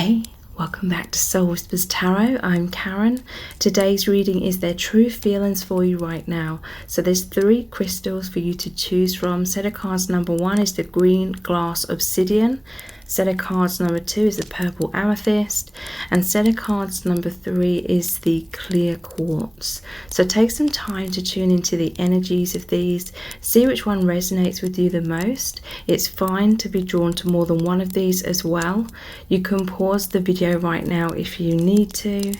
Hey, welcome back to Soul Whispers Tarot. I'm Karen. Today's reading is their true feelings for you right now. So there's 3 crystals for you to choose from. Set of cards number 1 is the green glass obsidian. Set of cards number 2 is the purple amethyst. And set of cards number 3 is the clear quartz. So take some time to tune into the energies of these. See which one resonates with you the most. It's fine to be drawn to more than one of these as well. You can pause the video right now if you need to,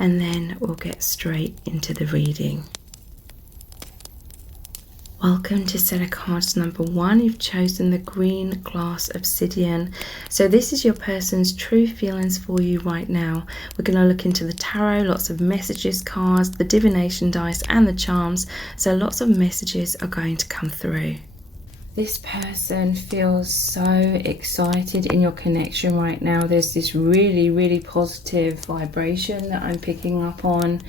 and then we'll get straight into the reading. Welcome to set of cards number 1. You've chosen the green glass obsidian. So this is your person's true feelings for you right now. We're going to look into the tarot, lots of messages cards, the divination dice and the charms. So lots of messages are going to come through. This person feels so excited in your connection right now. There's this really positive vibration that I'm picking up on.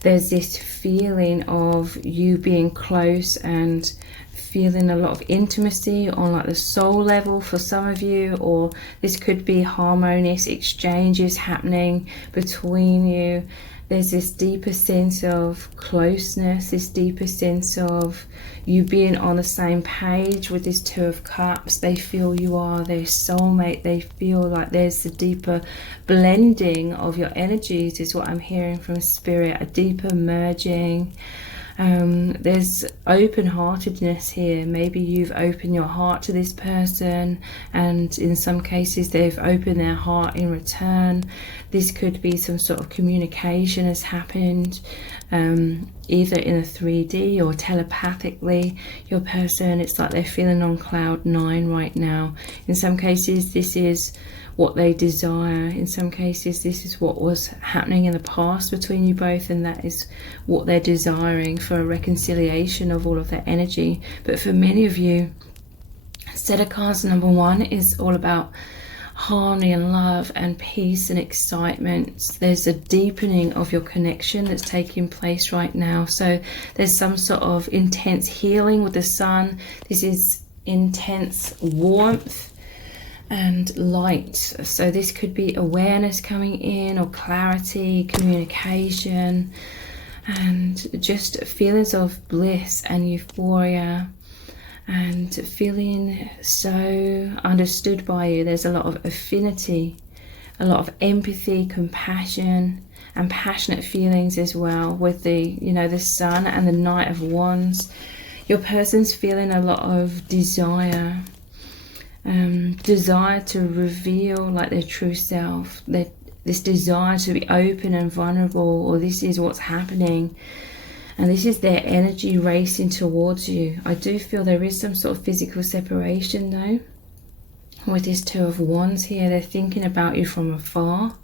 There's this feeling of you being close and feeling a lot of intimacy on like the soul level for some of you, or this could be harmonious exchanges happening between you. There's this deeper sense of closeness, this deeper sense of you being on the same page with this 2 of cups. They feel you are their soulmate. They feel like there's a deeper blending of your energies is what I'm hearing from spirit, a deeper merging. There's open-heartedness here. Maybe you've opened your heart to this person, and in some cases they've opened their heart in return. This could be some sort of communication has happened, either in a 3D or telepathically. Your person, it's like they're feeling on cloud 9 right now. In some cases this is what they desire. In some cases this is what was happening in the past between you both, and that is what they're desiring for a reconciliation of all of their energy. But for many of you, set of cards number 1 is all about harmony and love and peace and excitement. There's a deepening of your connection that's taking place right now. So there's some sort of intense healing with the sun. This is intense warmth and light. So this could be awareness coming in, or clarity, communication, and just feelings of bliss and euphoria, and feeling so understood by you. There's a lot of affinity, a lot of empathy, compassion, and passionate feelings as well with the, the sun and the Knight of Wands. Your person's feeling a lot of desire, desire to reveal like their true self, this desire to be open and vulnerable, or this is what's happening. And this is their energy racing towards you. I do feel there is some sort of physical separation though. With this 2 of Wands here, they're thinking about you from afar.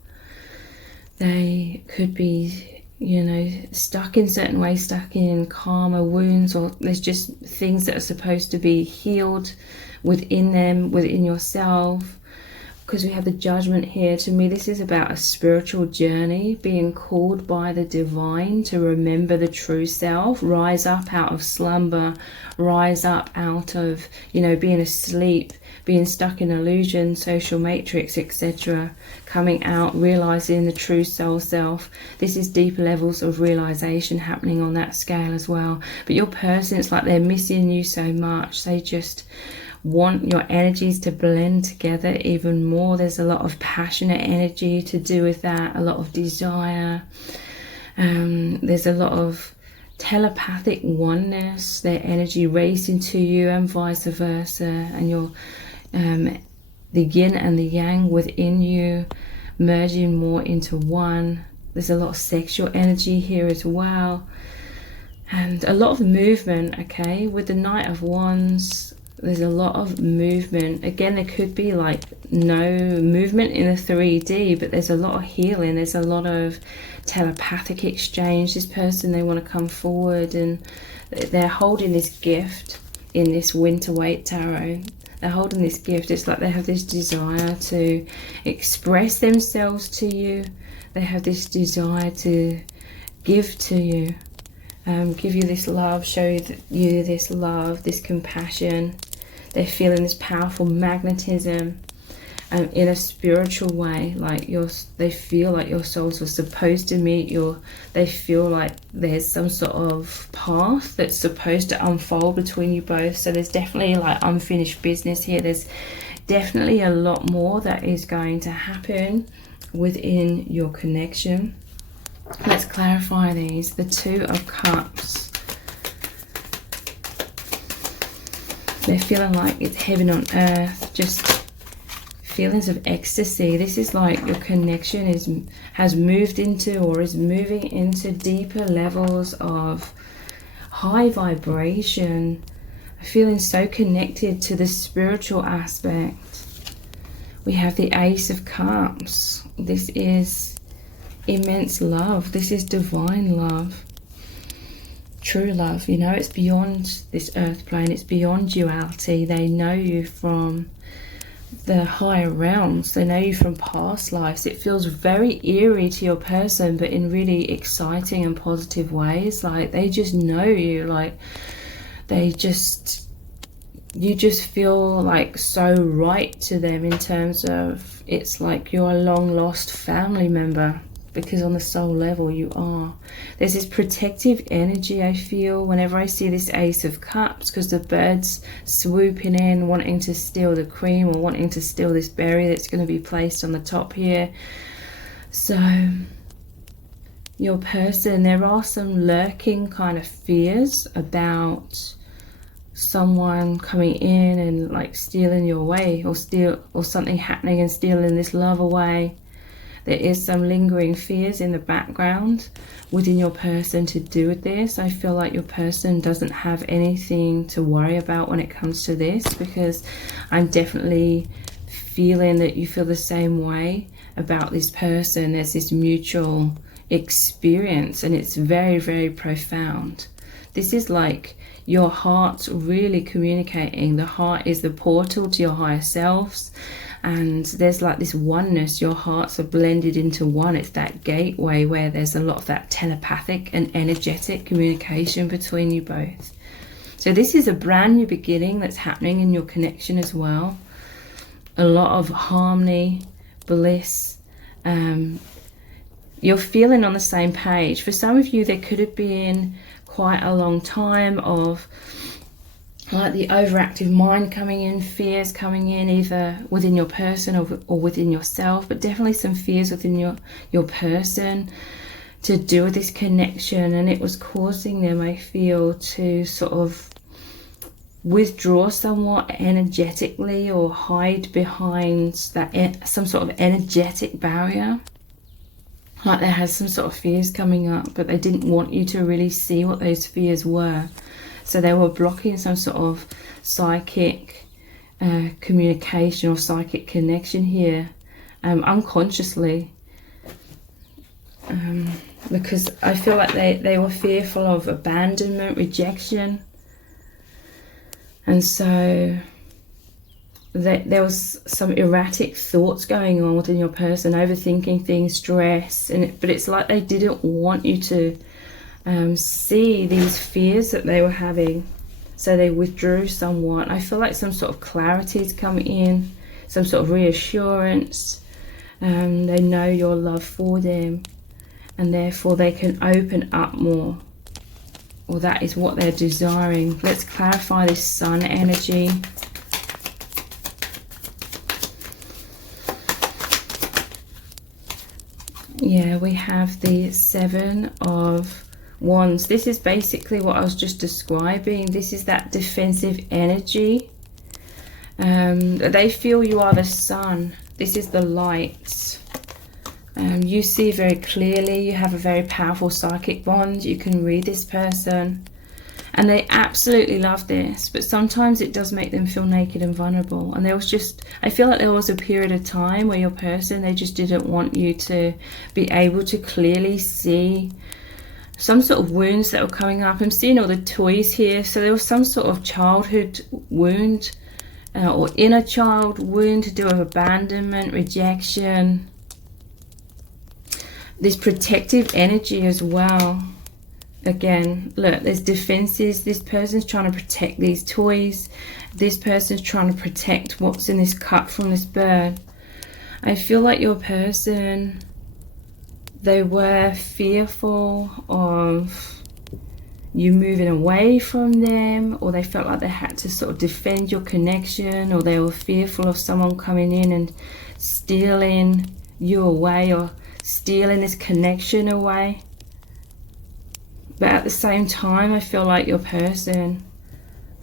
They could be, stuck in certain ways, stuck in karma, wounds, or there's just things that are supposed to be healed within them, within yourself. Because we have the Judgment here. To me, this is about a spiritual journey, being called by the divine to remember the true self, rise up out of slumber, rise up out of, being asleep, being stuck in illusion, social matrix, etc. Coming out, realizing the true soul self. This is deeper levels of realization happening on that scale as well. But your person, it's like they're missing you so much. They just want your energies to blend together even more. There's a lot of passionate energy to do with that, a lot of desire. There's a lot of telepathic oneness, their energy racing to you and vice versa, and your the yin and the yang within you merging more into one. There's a lot of sexual energy here as well, and a lot of movement. Okay, with the Knight of Wands, there's a lot of movement. Again, there could be like no movement in the 3D, but there's a lot of healing. There's a lot of telepathic exchange. This person, they want to come forward, and they're holding this gift in this Winter Waite Tarot. They're holding this gift. It's like they have this desire to express themselves to you. They have this desire to give to you. Give you this love, show you this love, this compassion. They're feeling this powerful magnetism. in a spiritual way, like they feel like your souls are supposed to meet. They feel like there's some sort of path that's supposed to unfold between you both. So there's definitely like unfinished business here. There's definitely a lot more that is going to happen within your connection. Let's clarify these. The Two of Cups. They're feeling like it's heaven on earth, just feelings of ecstasy. This is like your connection has moved into, or is moving into, deeper levels of high vibration, feeling so connected to the spiritual aspect. We have the Ace of Cups. This is immense love. This is divine love. True love, you know, it's beyond this earth plane, it's beyond duality. They know you from the higher realms, they know you from past lives. It feels very eerie to your person, but in really exciting and positive ways. Like they just know you, like you just feel like so right to them, in terms of it's like you're a long lost family member, because on the soul level you are. There's this protective energy I feel whenever I see this Ace of Cups, because the bird's swooping in, wanting to steal the cream, or wanting to steal this berry that's going to be placed on the top here. So your person, there are some lurking kind of fears about someone coming in and like stealing your away, or something happening and stealing this love away. There is some lingering fears in the background within your person to do with this. I feel like your person doesn't have anything to worry about when it comes to this, because I'm definitely feeling that you feel the same way about this person. There's this mutual experience, and it's very, very profound. This is like your heart really communicating. The heart is the portal to your higher selves. And there's like this oneness. Your hearts are blended into one. It's that gateway where there's a lot of that telepathic and energetic communication between you both. So this is a brand new beginning that's happening in your connection as well. A lot of harmony, bliss. You're feeling on the same page. For some of you, there could have been quite a long time of like the overactive mind coming in, fears coming in, either within your person or within yourself, but definitely some fears within your person to do with this connection. And it was causing them, I feel, to sort of withdraw somewhat energetically, or hide behind that some sort of energetic barrier. Like they had some sort of fears coming up, but they didn't want you to really see what those fears were. So they were blocking some sort of psychic communication or psychic connection here, unconsciously. Because I feel like they were fearful of abandonment, rejection. And so there was some erratic thoughts going on within your person, overthinking things, stress. But it's like they didn't want you to see these fears that they were having, so they withdrew somewhat. I feel like some sort of clarity is coming in, some sort of reassurance. They know your love for them, and therefore they can open up more, or that is what they're desiring. Let's clarify this Sun energy. Yeah, we have the Seven of Wands. This is basically what I was just describing. This is that defensive energy. They feel you are the sun. This is the light. You see very clearly. You have a very powerful psychic bond. You can read this person. And they absolutely love this. But sometimes it does make them feel naked and vulnerable. And I feel like there was a period of time where your person, they just didn't want you to be able to clearly see some sort of wounds that were coming up. I'm seeing all the toys here. So there was some sort of childhood wound, or inner child wound to do with abandonment, rejection. This protective energy as well. Again, look, there's defenses. This person's trying to protect these toys. This person's trying to protect what's in this cup from this bird. I feel like your person, they were fearful of you moving away from them, or they felt like they had to sort of defend your connection, or they were fearful of someone coming in and stealing you away, or stealing this connection away. But at the same time, I feel like your person,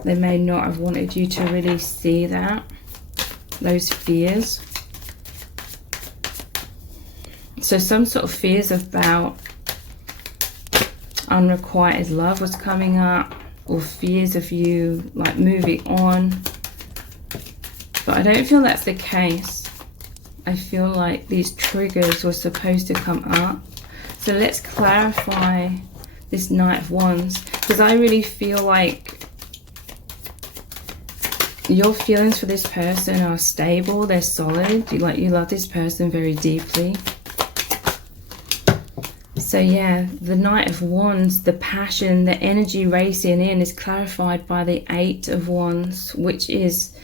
they may not have wanted you to really see that, those fears. So some sort of fears about unrequited love was coming up, or fears of you like moving on. But I don't feel that's the case. I feel like these triggers were supposed to come up. So let's clarify this Knight of Wands, because I really feel like your feelings for this person are stable, they're solid. You love this person very deeply. So yeah, the Knight of Wands, the passion, the energy racing in is clarified by the Eight of Wands, which is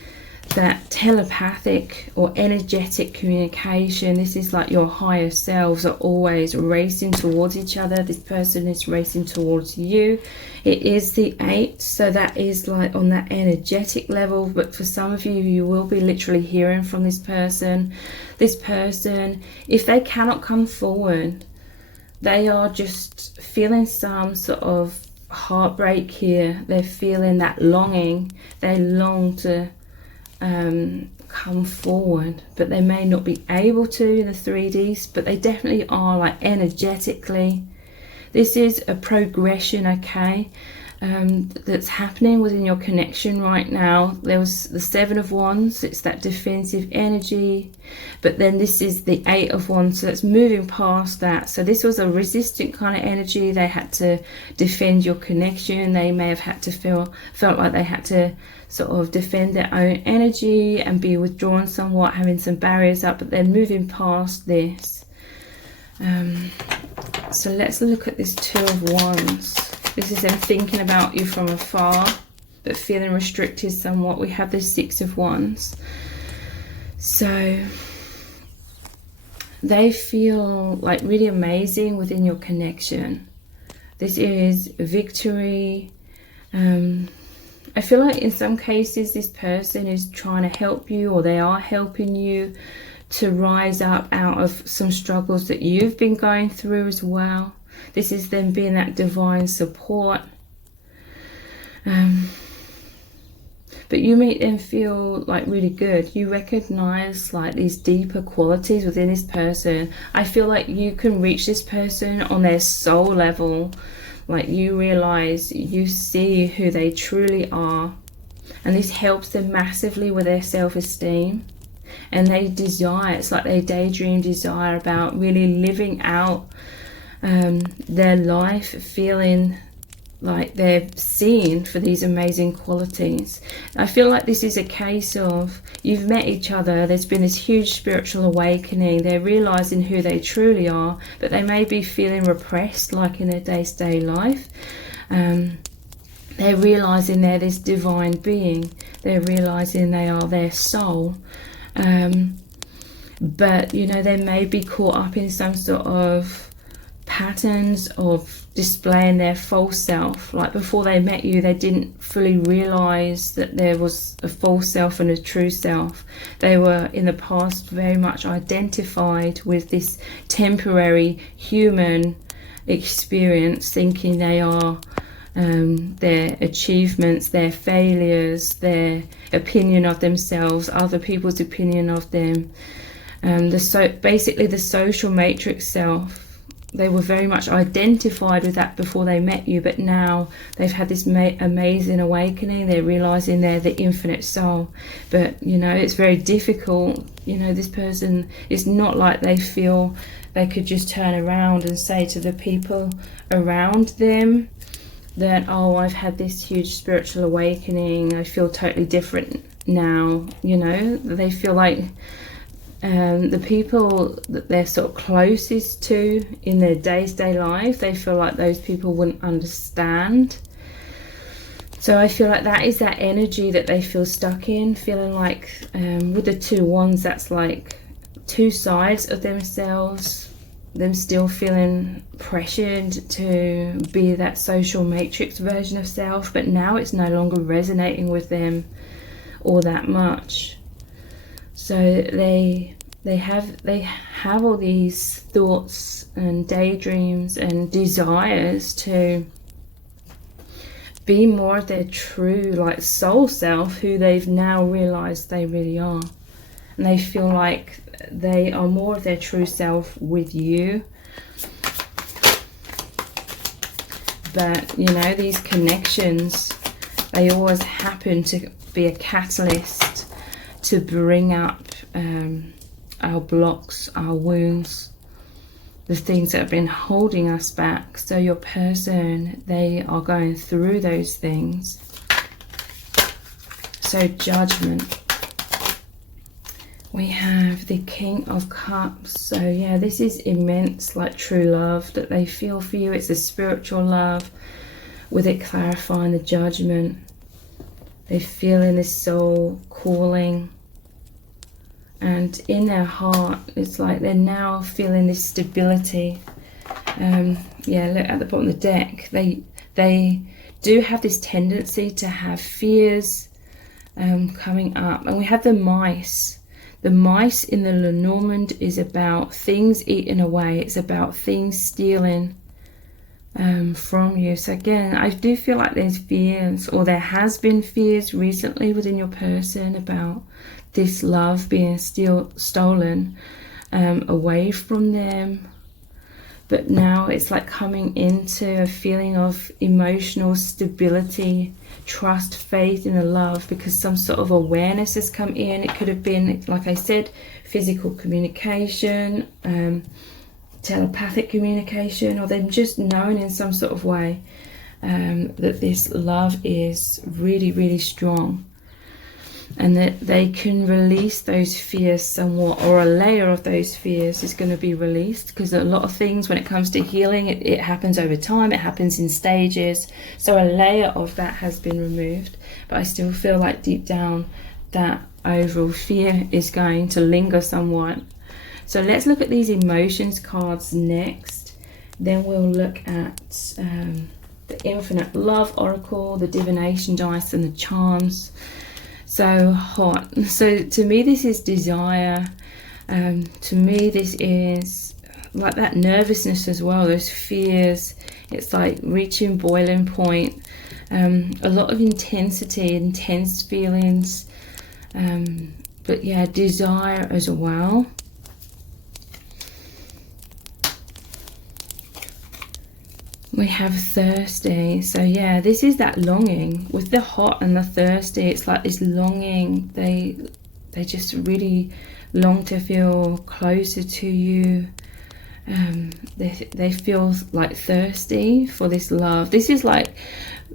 that telepathic or energetic communication. This is like your higher selves are always racing towards each other. This person is racing towards you. It is the 8, so that is like on that energetic level. But for some of you, you will be literally hearing from this person. This person, if they cannot come forward, they are just feeling some sort of heartbreak here. They're feeling that longing. They long to come forward, but they may not be able to in the 3Ds, but they definitely are, like, energetically. This is a progression, okay, that's happening within your connection right now. There was the 7 of Wands, it's that defensive energy, but then this is the 8 of Wands, so it's moving past that. So this was a resistant kind of energy. They had to defend your connection. They may have had to felt like they had to sort of defend their own energy and be withdrawn somewhat, having some barriers up, but then moving past this. So let's look at this 2 of Wands. This is them thinking about you from afar, but feeling restricted somewhat. We have the 6 of Wands. So they feel like really amazing within your connection. This is victory. I feel like in some cases this person is trying to help you, or they are helping you to rise up out of some struggles that you've been going through as well. This is them being that divine support. But you make them feel like really good. You recognize like these deeper qualities within this person. I feel like you can reach this person on their soul level. Like you realize, you see who they truly are. And this helps them massively with their self-esteem. And they desire, it's like they daydream desire about really living out their life, feeling like they're seen for these amazing qualities. I feel like this is a case of you've met each other, there's been this huge spiritual awakening, they're realizing who they truly are, but they may be feeling repressed like in their day-to-day life. They're realizing they're this divine being, they're realizing they are their soul. But you know, they may be caught up in some sort of patterns of displaying their false self. Like before they met you, they didn't fully realize that there was a false self and a true self. They were in the past very much identified with this temporary human experience, thinking they are their achievements, their failures, their opinion of themselves, other people's opinion of them. Basically the social matrix self. They were very much identified with that before they met you, but now they've had this amazing awakening. They're realizing they're the infinite soul. But you know, it's very difficult. You know, this person is not like they feel they could just turn around and say to the people around them that, oh, I've had this huge spiritual awakening, I feel totally different now. You know, they feel like the people that they're sort of closest to in their day-to-day life, they feel like those people wouldn't understand. So I feel like that is that energy that they feel stuck in, feeling like with the 2 Wands, that's like two sides of themselves, them still feeling pressured to be that social matrix version of self, but now it's no longer resonating with them all that much. So they have all these thoughts and daydreams and desires to be more of their true like soul self, who they've now realized they really are. And they feel like they are more of their true self with you. But you know, these connections, they always happen to be a catalyst to bring up our blocks, our wounds, the things that have been holding us back. So your person, they are going through those things. So Judgment. We have the King of Cups. So yeah, this is immense, like true love that they feel for you. It's a spiritual love, with it clarifying the Judgment. They feel in this soul calling, and in their heart it's like they're now feeling this stability. Yeah, look at the bottom of the deck. They do have this tendency to have fears coming up. And we have the Mice. The Mice in the Lenormand is about things eaten away. It's about things stealing from you. So again, I do feel like there's fears, or there has been fears recently within your person about this love being stolen away from them. But now it's like coming into a feeling of emotional stability, trust, faith in the love, because some sort of awareness has come in. It could have been, like I said, physical communication, telepathic communication, or them just knowing in some sort of way that this love is really, really strong, and that they can release those fears somewhat, or a layer of those fears is going to be released, because a lot of things when it comes to healing, it happens over time, it happens in stages. So a layer of that has been removed, but I still feel like deep down that overall fear is going to linger somewhat. So let's look at these emotions cards next. Then we'll look at the Infinite Love Oracle, the Divination Dice, and the Charms. So hot. So to me this is desire. To me this is like that nervousness as well, those fears. It's like reaching boiling point. A lot of intensity, intense feelings. But yeah, desire as well. We have thirsty. So yeah, this is that longing. With the hot and the thirsty, it's like this longing. They just really long to feel closer to you. They feel like thirsty for this love. This is like,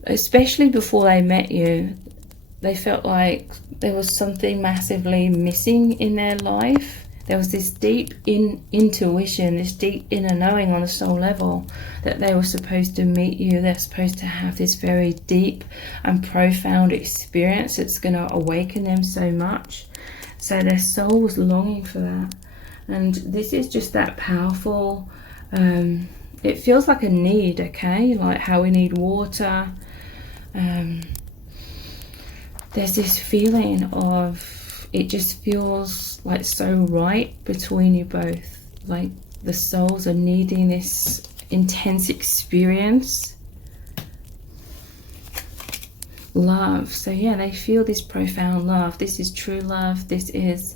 especially before they met you, they felt like there was something massively missing in their life. There was this deep intuition, this deep inner knowing on a soul level that they were supposed to meet you. They're supposed to have this very deep and profound experience that's going to awaken them so much. So their soul was longing for that. And this is just that powerful. It feels like a need, okay? Like how we need water. There's this feeling of, it just feels like so right between you both. Like the souls are needing this intense experience. Love. So yeah, they feel this profound love. This is true love. This is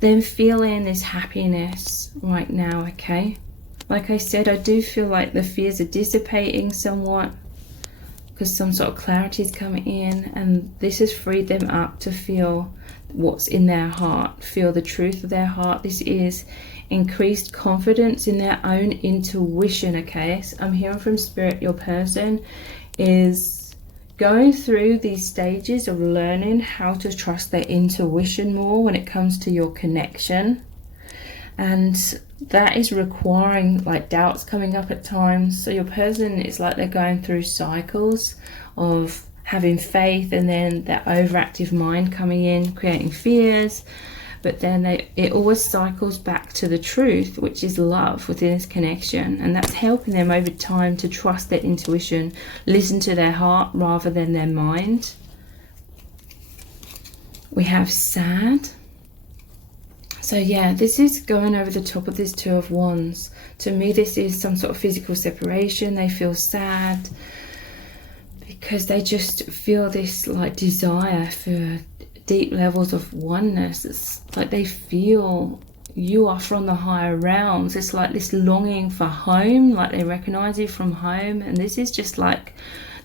them feeling this happiness right now, okay? Like I said, I do feel like the fears are dissipating somewhat, because some sort of clarity is coming in, and this has freed them up to feel what's in their heart, feel the truth of their heart. This is increased confidence in their own intuition, okay? So I'm hearing from Spirit, your person is going through these stages of learning how to trust their intuition more when it comes to your connection. And that is requiring like doubts coming up at times. So your person, it's like they're going through cycles of having faith, and then that overactive mind coming in, creating fears. but then it always cycles back to the truth, which is love within this connection, and that's helping them over time to trust their intuition, listen to their heart rather than their mind. We have sad. So yeah, this is going over the top of this Two of Wands. To me, this is some sort of physical separation. They feel sad because they just feel this like desire for deep levels of oneness. It's like they feel you are from the higher realms. It's like this longing for home, like they recognize you from home. And this is just like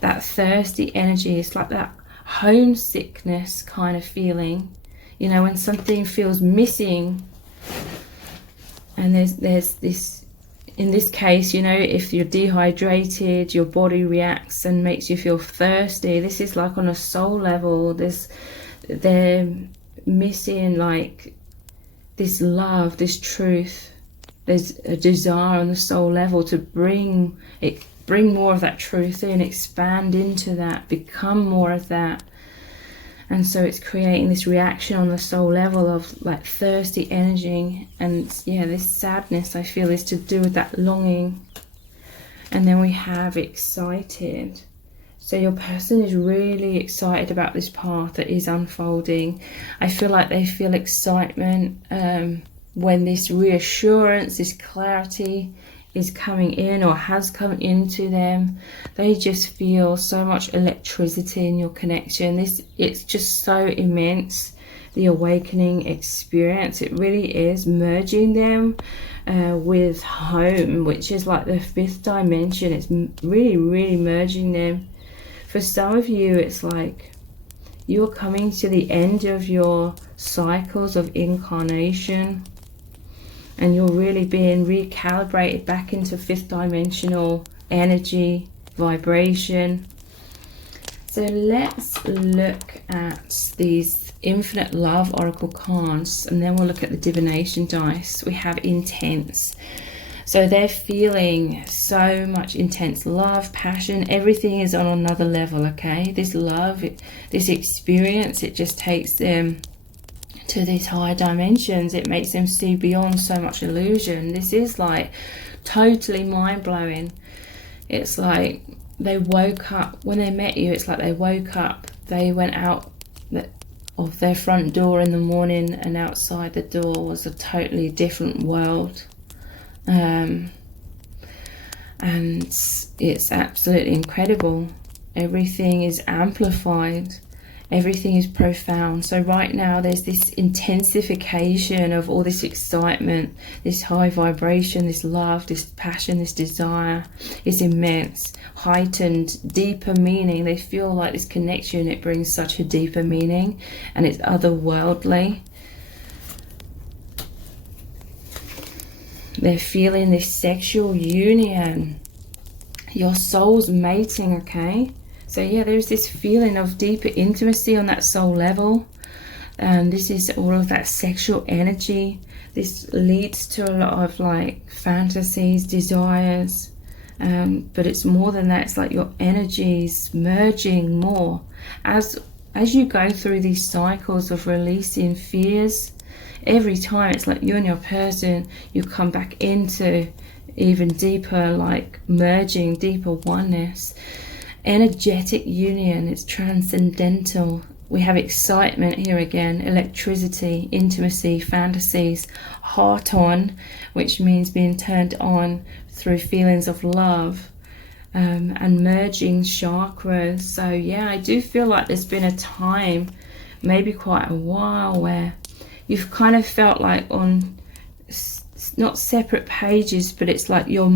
that thirsty energy. It's like that homesickness kind of feeling, you know, when something feels missing. And there's this, in this case, you know, if you're dehydrated, your body reacts and makes you feel thirsty. This is like on a soul level. They're missing like this love, this truth. There's a desire on the soul level to bring more of that truth in, expand into that, become more of that. And so it's creating this reaction on the soul level of like thirsty energy. And yeah, this sadness, I feel, is to do with that longing. And then we have excited. So your person is really excited about this path that is unfolding. I feel like they feel excitement when this reassurance, this clarity is coming in or has come into them. They just feel so much electricity in your connection. It's just so immense, the awakening experience. It really is merging them with home, which is like the fifth dimension. It's really, really merging them. For some of you, it's like you're coming to the end of your cycles of incarnation, and you're really being recalibrated back into fifth dimensional energy, vibration. So let's look at these infinite love oracle cards, and then we'll look at the divination dice. We have intense. So they're feeling so much intense love, passion. Everything is on another level, okay? This love, this experience, it just takes them to these higher dimensions. It makes them see beyond so much illusion. This is like totally mind-blowing. It's like they woke up when they met you. It's like they woke up, they went out of their front door in the morning, and outside the door was a totally different world. And it's absolutely incredible. Everything is amplified. Everything is profound. So right now there's this intensification of all this excitement, this high vibration, this love, this passion, this desire is immense, heightened, deeper meaning. They feel like this connection, it brings such a deeper meaning, and it's otherworldly. They're feeling this sexual union, your soul's mating, okay? So yeah, there's this feeling of deeper intimacy on that soul level. And this is all of that sexual energy. This leads to a lot of like fantasies, desires. But it's more than that. It's like your energies merging more. As you go through these cycles of releasing fears, every time it's like you and your person, you come back into even deeper, like merging, deeper oneness. Energetic union, it's transcendental. We have excitement here again, electricity, intimacy, fantasies, heart on, which means being turned on through feelings of love, and merging chakras. So yeah, I do feel like there's been a time, maybe quite a while, where you've kind of felt like on not separate pages, but it's like your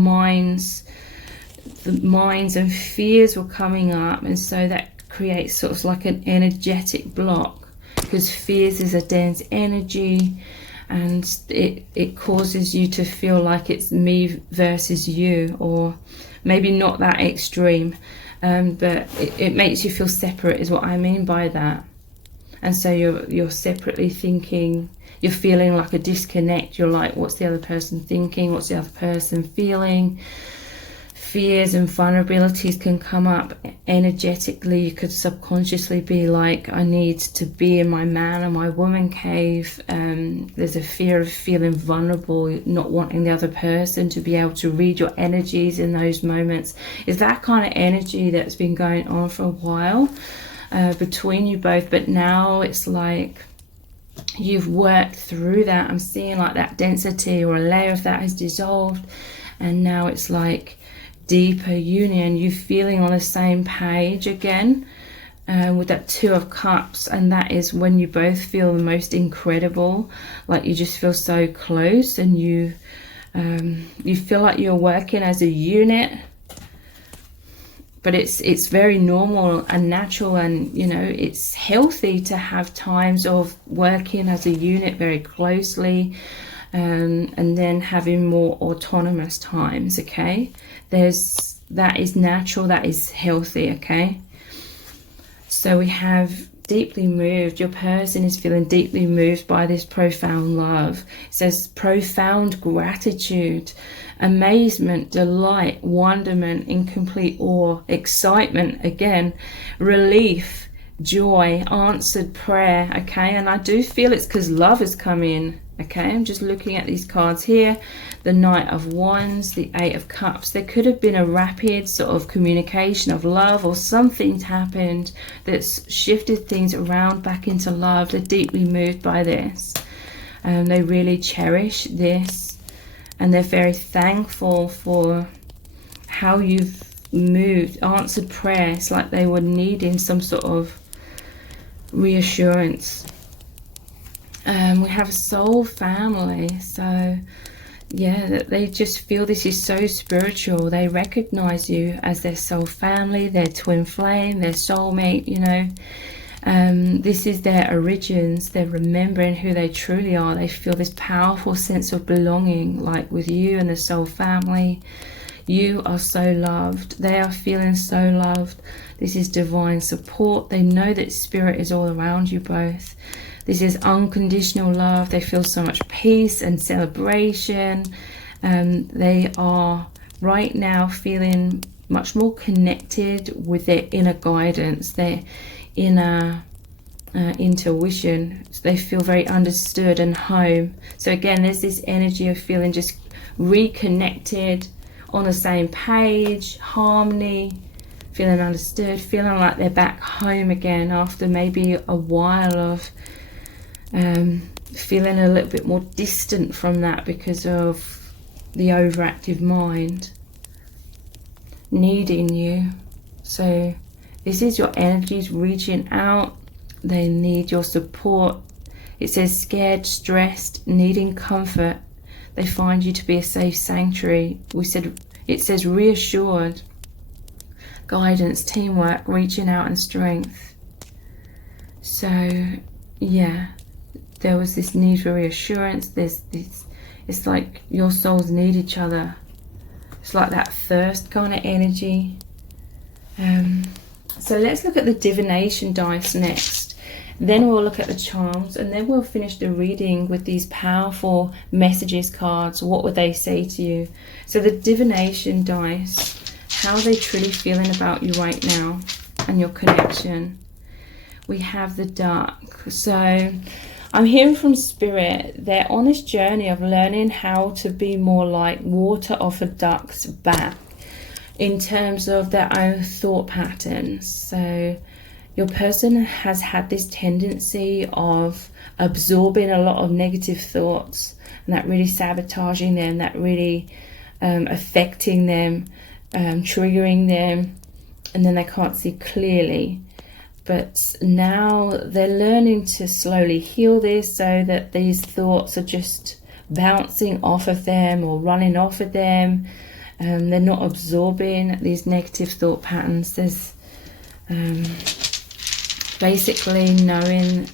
the minds and fears were coming up, and so that creates sort of like an energetic block, because fears is a dense energy, and it causes you to feel like it's me versus you, or maybe not that extreme, but it makes you feel separate is what I mean by that. And so you're separately thinking, you're feeling like a disconnect. You're like, what's the other person thinking? What's the other person feeling? fears and vulnerabilities can come up energetically. You could subconsciously be like, I need to be in my man or my woman cave. There's a fear of feeling vulnerable, not wanting the other person to be able to read your energies in those moments. Is that kind of energy that's been going on for a while between you both, but now it's like you've worked through that. I'm seeing like that density or a layer of that has dissolved, and now it's like deeper union. You feeling on the same page again with that Two of Cups, and that is when you both feel the most incredible, like you just feel so close, and you feel like you're working as a unit. But it's very normal and natural, and you know, it's healthy to have times of working as a unit very closely, and then having more autonomous times. Okay, that is natural, that is healthy. Okay, so we have deeply moved. Your person is feeling deeply moved by this profound love. It says profound gratitude, amazement, delight, wonderment, incomplete awe, excitement, again, relief, joy, answered prayer. Okay, and I do feel it's because love has come in. Okay, I'm just looking at these cards here. The Knight of Wands, the Eight of Cups. There could have been a rapid sort of communication of love, or something's happened that's shifted things around back into love. They're deeply moved by this. They really cherish this, and they're very thankful for how you've moved, answered prayer. It's like they were needing some sort of reassurance. We have a soul family, so yeah, they just feel this is so spiritual. They recognize you as their soul family, their twin flame, their soulmate, you know. This is their origins. They're remembering who they truly are. They feel this powerful sense of belonging, like with you and the soul family. You are so loved. They are feeling so loved. This is divine support. They know that spirit is all around you both. This is unconditional love. They feel so much peace and celebration. They are right now feeling much more connected with their inner guidance, their inner intuition. They feel very understood and home. So again, there's this energy of feeling just reconnected, on the same page, harmony, feeling understood, feeling like they're back home again after maybe a while of feeling a little bit more distant from that because of the overactive mind needing you. So this is your energies reaching out. They need your support. It says scared, stressed, needing comfort. They find you to be a safe sanctuary. It says reassured, guidance, teamwork, reaching out, and strength. So yeah, there was this need for reassurance. There's this, it's like your souls need each other. It's like that thirst kind of energy. So let's look at the divination dice next. Then we'll look at the charms, and then we'll finish the reading with these powerful messages cards. What would they say to you? So the divination dice, how are they truly feeling about you right now and your connection? We have the Duck. So I'm hearing from Spirit, they're on this journey of learning how to be more like water off a duck's back in terms of their own thought patterns. So your person has had this tendency of absorbing a lot of negative thoughts, and that really sabotaging them, that really affecting them, triggering them, and then they can't see clearly. But now they're learning to slowly heal this so that these thoughts are just bouncing off of them or running off of them. They're not absorbing these negative thought patterns. There's basically knowing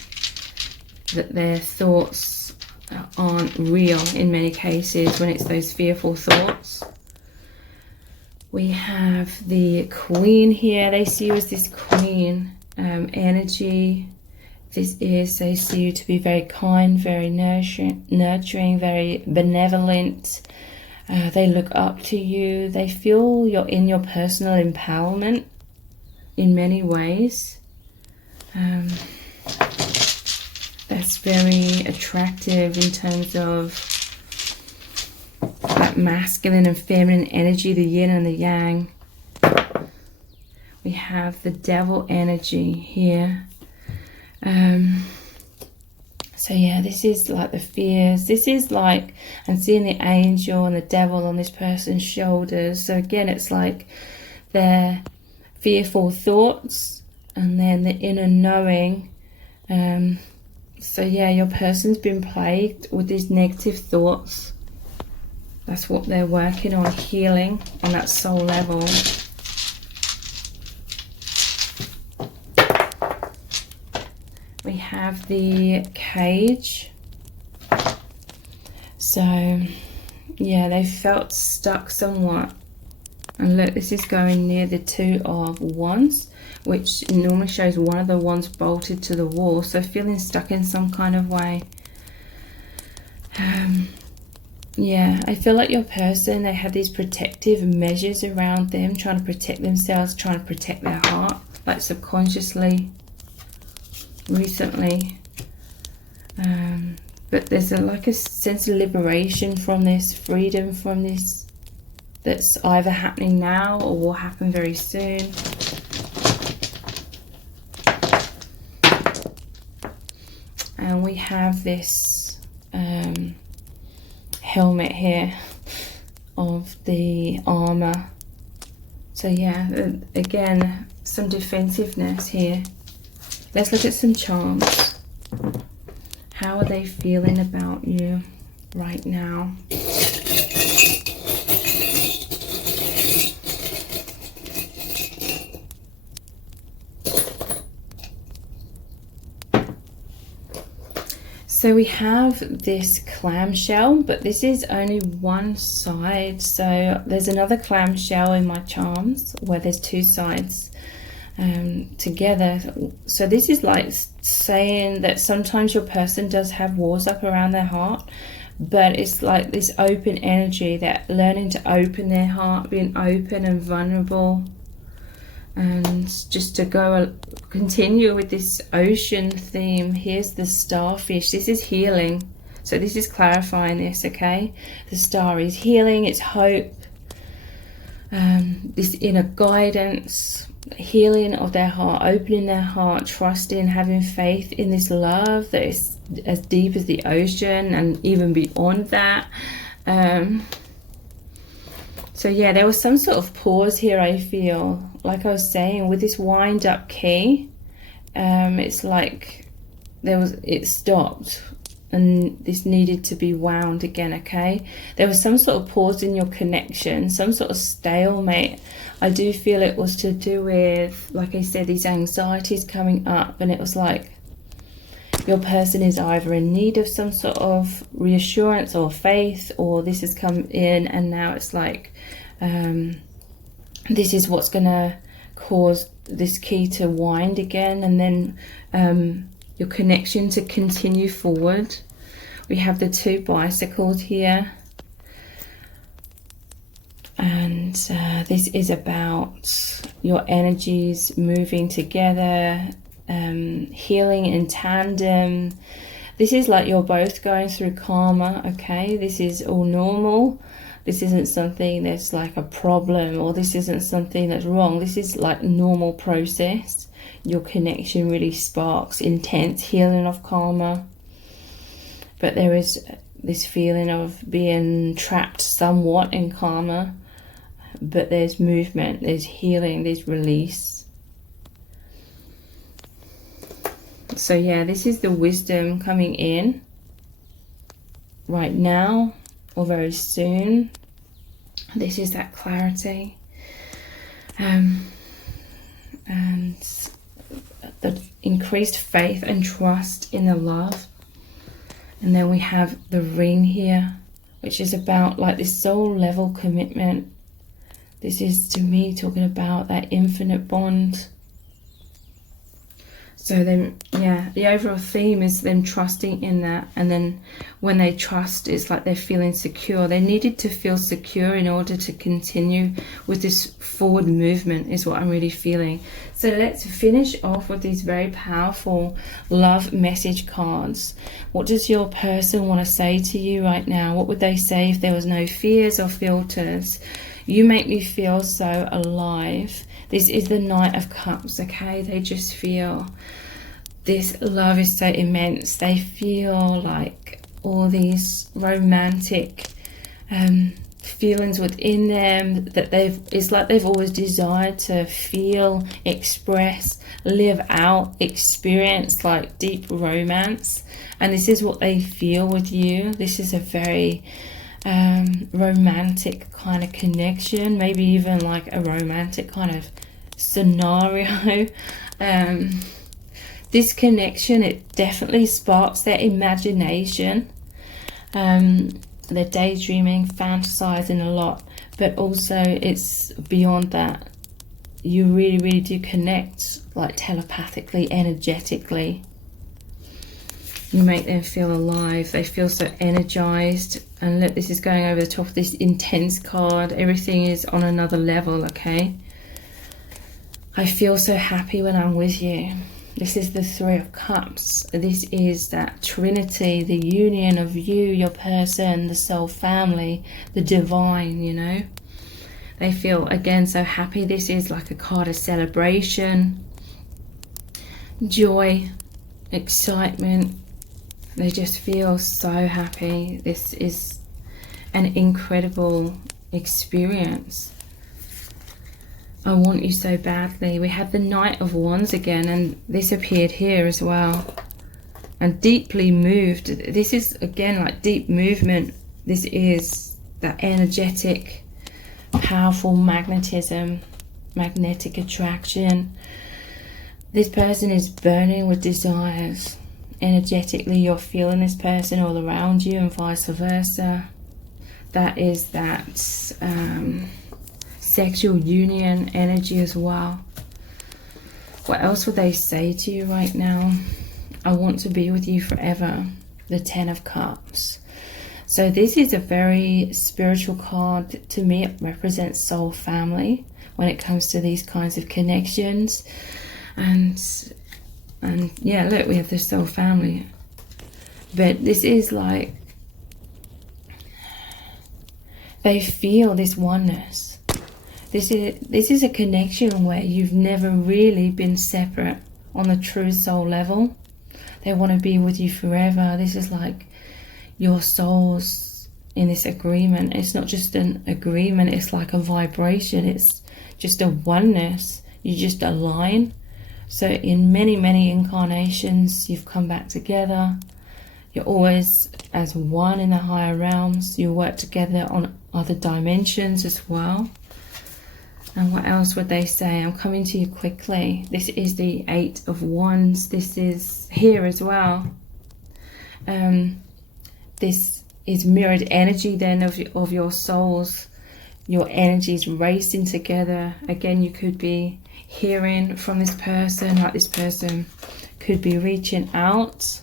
that their thoughts aren't real in many cases when it's those fearful thoughts. We have the Queen here. They see you as this Queen energy. This is, they see you to be very kind, very nurturing, very benevolent, They look up to you. They feel you're in your personal empowerment in many ways. That's very attractive in terms of that masculine and feminine energy, the yin and the yang. We have the devil energy here. So yeah, this is like the fears. This is like, I'm seeing the angel and the devil on this person's shoulders. So again, it's like their fearful thoughts and then the inner knowing. So yeah, your person's been plagued with these negative thoughts. That's what they're working on, healing on that soul level. We have the Cage. So yeah, they felt stuck somewhat. And look, this is going near the Two of Wands, which normally shows one of the wands bolted to the wall. So feeling stuck in some kind of way. Yeah, I feel like your person, they have these protective measures around them, trying to protect themselves, trying to protect their heart, like subconsciously, recently. But there's like a sense of liberation from this, freedom from this, that's either happening now or will happen very soon. And we have this helmet here of the armor. So yeah, again, some defensiveness here. Let's look at some charms. How are they feeling about you right now? So we have this clamshell, but this is only one side. So there's another clamshell in my charms where there's two sides together. So this is like saying that sometimes your person does have walls up around their heart, but it's like this open energy, that learning to open their heart, being open and vulnerable. And just to continue with this ocean theme, here's the starfish. This is healing. So this is clarifying this, okay? The star is healing, it's hope, this inner guidance, healing of their heart, opening their heart, trusting, having faith in this love that is as deep as the ocean and even beyond that. So yeah, there was some sort of pause here, I feel. Like I was saying, with this wind up key, it's like it stopped and this needed to be wound again, okay? There was some sort of pause in your connection, some sort of stalemate. I do feel it was to do with, like I said, these anxieties coming up, and it was like your person is either in need of some sort of reassurance or faith, or this has come in and now it's like this is what's going to cause this key to wind again, and then your connection to continue forward. We have the two bicycles here, and this is about your energies moving together, healing in tandem. This is like you're both going through karma, okay? This is all normal. This isn't something that's like a problem, or this isn't something that's wrong. This is like normal process. Your connection really sparks intense healing of karma. But there is this feeling of being trapped somewhat in karma. But there's movement, there's healing, there's release. So yeah, this is the wisdom coming in right now or very soon. This is that clarity, and the increased faith and trust in the love. And then we have the ring here, which is about like this soul level commitment. This is, to me, talking about that infinite bond. So then, yeah, the overall theme is them trusting in that. And then when they trust, it's like they're feeling secure. They needed to feel secure in order to continue with this forward movement, is what I'm really feeling. So let's finish off with these very powerful love message cards. What does your person want to say to you right now? What would they say if there was no fears or filters? You make me feel so alive. This is the Knight of Cups, okay? They just feel this love is so immense. They feel like all these romantic feelings within them that it's like they've always desired to feel, express, live out, experience like deep romance. And this is what they feel with you. This is a very romantic kind of connection, maybe even like a romantic kind of scenario. This connection, it definitely sparks their imagination. They're daydreaming, fantasizing a lot, but also it's beyond that. You really, really do connect like telepathically, energetically. You make them feel alive. They feel so energized. And look, this is going over the top of this intense card. Everything is on another level, okay? I feel so happy when I'm with you. This is the Three of Cups. This is that trinity, the union of you, your person, the soul family, the divine, you know. They feel, again, so happy. This is like a card of celebration, joy, excitement. They just feel so happy. This is an incredible experience. I want you so badly. We have the Knight of Wands again, and this appeared here as well. And deeply moved. This is, again, like deep movement. This is that energetic, powerful magnetism, magnetic attraction. This person is burning with desires. Energetically, you're feeling this person all around you, and vice versa. That is that sexual union energy as well. What else would they say to you right now? I want to be with you forever. The Ten of Cups. So this is a very spiritual card. To me, it represents soul family when it comes to these kinds of connections. And yeah, look, we have the soul family. But this is like, they feel this oneness. This is a connection where you've never really been separate on the true soul level. They want to be with you forever. This is like your souls in this agreement. It's not just an agreement, it's like a vibration. It's just a oneness. You just align. So in many, many incarnations, you've come back together. You're always as one in the higher realms. You work together on other dimensions as well. And what else would they say? I'm coming to you quickly. This is the Eight of Wands. This is here as well. This is mirrored energy then of your souls. Your energies racing together. Again, you could be hearing from this person, like this person could be reaching out.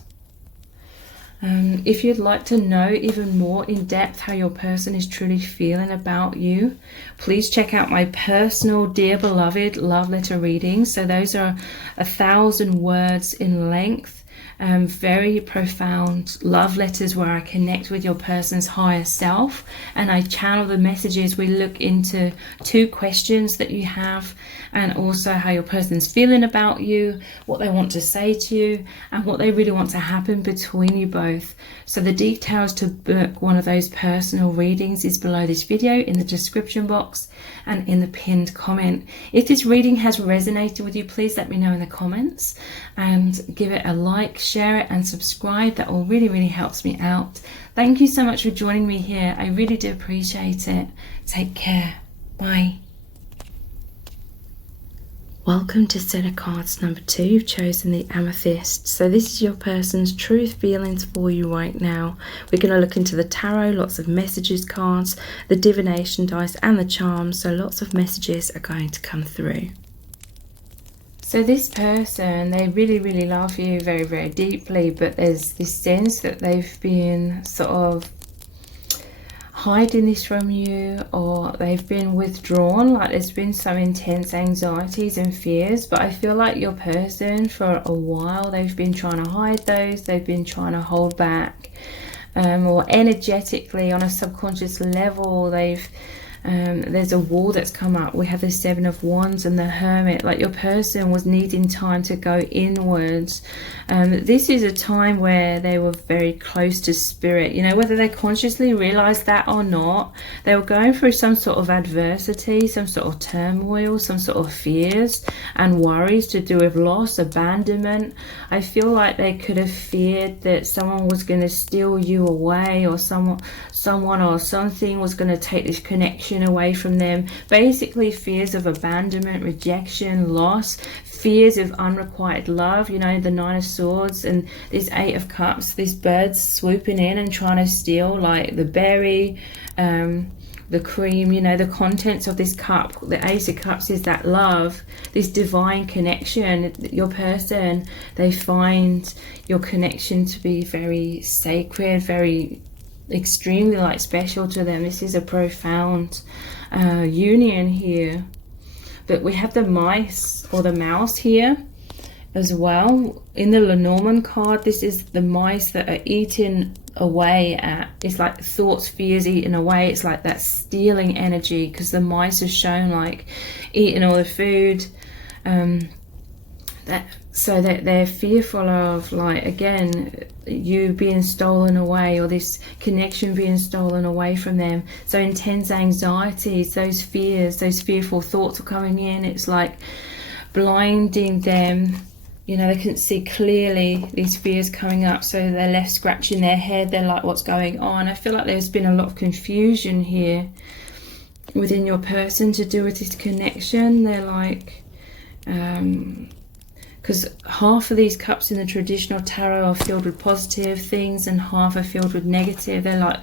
If you'd like to know even more in depth how your person is truly feeling about you, please check out my personal Dear Beloved love letter readings. So those are 1,000 words in length. Very profound love letters where I connect with your person's higher self and I channel the messages. We look into 2 questions that you have and also how your person's feeling about you, what they want to say to you, and what they really want to happen between you both. So the details to book one of those personal readings is below this video in the description box and in the pinned comment. If this reading has resonated with you, please let me know in the comments and give it a like, share it and subscribe. That all really, really helps me out. Thank you so much for joining me here. I really do appreciate it. Take care. Bye. Welcome to set of cards number 2. You've chosen the Amethyst. So this is your person's truth feelings for you right now. We're going to look into the tarot, lots of messages cards, the divination dice and the charms. So lots of messages are going to come through. So this person, they really, really love you very, very deeply, but there's this sense that they've been sort of hiding this from you, or they've been withdrawn, like there's been some intense anxieties and fears. But I feel like your person, for a while, they've been trying to hide those, they've been trying to hold back, or energetically on a subconscious level, they've there's a wall that's come up. We have the Seven of Wands and the Hermit. Like your person was needing time to go inwards. This is a time where they were very close to spirit, you know, whether they consciously realized that or not. They were going through some sort of adversity, some sort of turmoil, some sort of fears and worries to do with loss, abandonment. I feel like they could have feared that someone was going to steal you away, or someone or something was going to take this connection away from them. Basically fears of abandonment, rejection, loss, fears of unrequited love, you know, the Nine of Swords and this Eight of Cups, this bird swooping in and trying to steal like the berry, the cream, you know, the contents of this cup. The Ace of Cups is that love, this divine connection. Your person, they find your connection to be very sacred, very extremely like special to them. This is a profound union here. But we have the mice or the mouse here as well. In the Lenormand card, this is the mice that are eating away at, it's like thoughts, fears eating away. It's like that stealing energy, because the mice are shown like eating all the food, so that they're fearful of, like, again, you being stolen away, or this connection being stolen away from them. So intense anxieties, those fears, those fearful thoughts are coming in. It's like blinding them. You know, they couldn't see clearly, these fears coming up, so they're left scratching their head. They're like, what's going on? I feel like there's been a lot of confusion here within your person to do with this connection. They're like, because half of these cups in the traditional tarot are filled with positive things and half are filled with negative. They're like,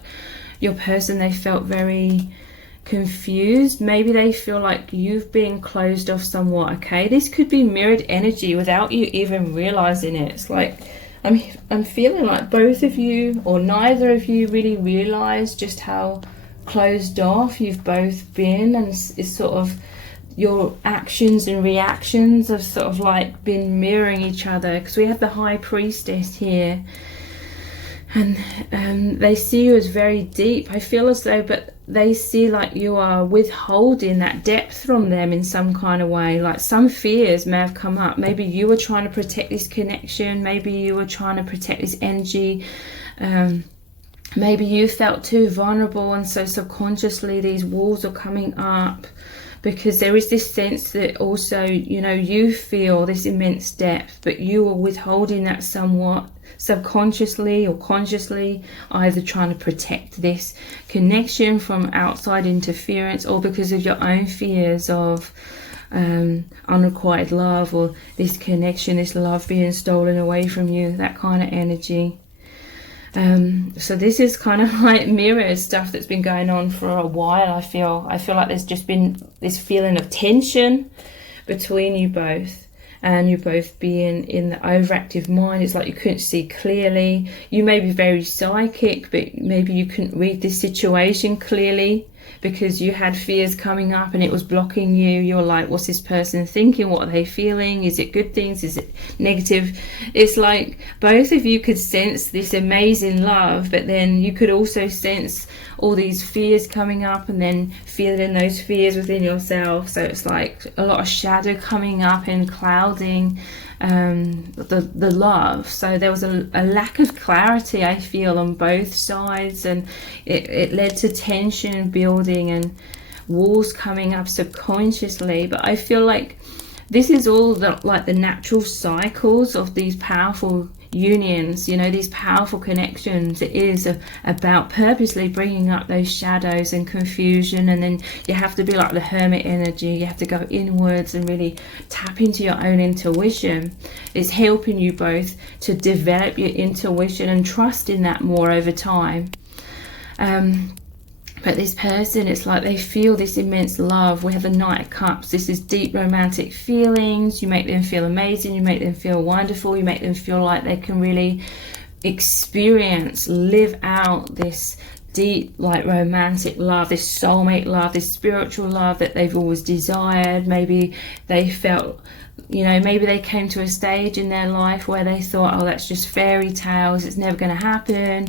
your person, they felt very confused. Maybe they feel like you've been closed off somewhat. Okay, this could be mirrored energy without you even realizing it. It's like I'm feeling like both of you, or neither of you, really realize just how closed off you've both been, and it's sort of your actions and reactions have sort of like been mirroring each other, because we have the High Priestess here, and they see you as very deep. I feel as though, but they see like you are withholding that depth from them in some kind of way. Like some fears may have come up. Maybe you were trying to protect this connection. Maybe you were trying to protect this energy. Maybe you felt too vulnerable, and so subconsciously these walls are coming up, because there is this sense that also, you know, you feel this immense depth, but you are withholding that somewhat subconsciously or consciously, either trying to protect this connection from outside interference, or because of your own fears of unrequited love, or this connection, this love being stolen away from you, that kind of energy. So this is kind of like mirrors stuff that's been going on for a while. I feel like there's just been this feeling of tension between you both, and you both being in the overactive mind. It's like you couldn't see clearly. You may be very psychic, but maybe you couldn't read this situation clearly because you had fears coming up and it was blocking you. You're like, what's this person thinking? What are they feeling? Is it good things? Is it negative? It's like both of you could sense this amazing love, but then you could also sense all these fears coming up, and then feeling those fears within yourself. So it's like a lot of shadow coming up and clouding the love. So there was a lack of clarity, I feel, on both sides, and it led to tension building and walls coming up subconsciously. But I feel like this is all like the natural cycles of these powerful unions, you know, these powerful connections. It is about purposely bringing up those shadows and confusion, and then you have to be like the Hermit energy. You have to go inwards and really tap into your own intuition. It's helping you both to develop your intuition and trust in that more over time. But this person, it's like they feel this immense love. We have the Knight of Cups. This is deep romantic feelings. You make them feel amazing. You make them feel wonderful. You make them feel like they can really experience, live out this deep, like, romantic love, this soulmate love, this spiritual love that they've always desired. Maybe they felt, you know, maybe they came to a stage in their life where they thought, oh, that's just fairy tales, it's never going to happen.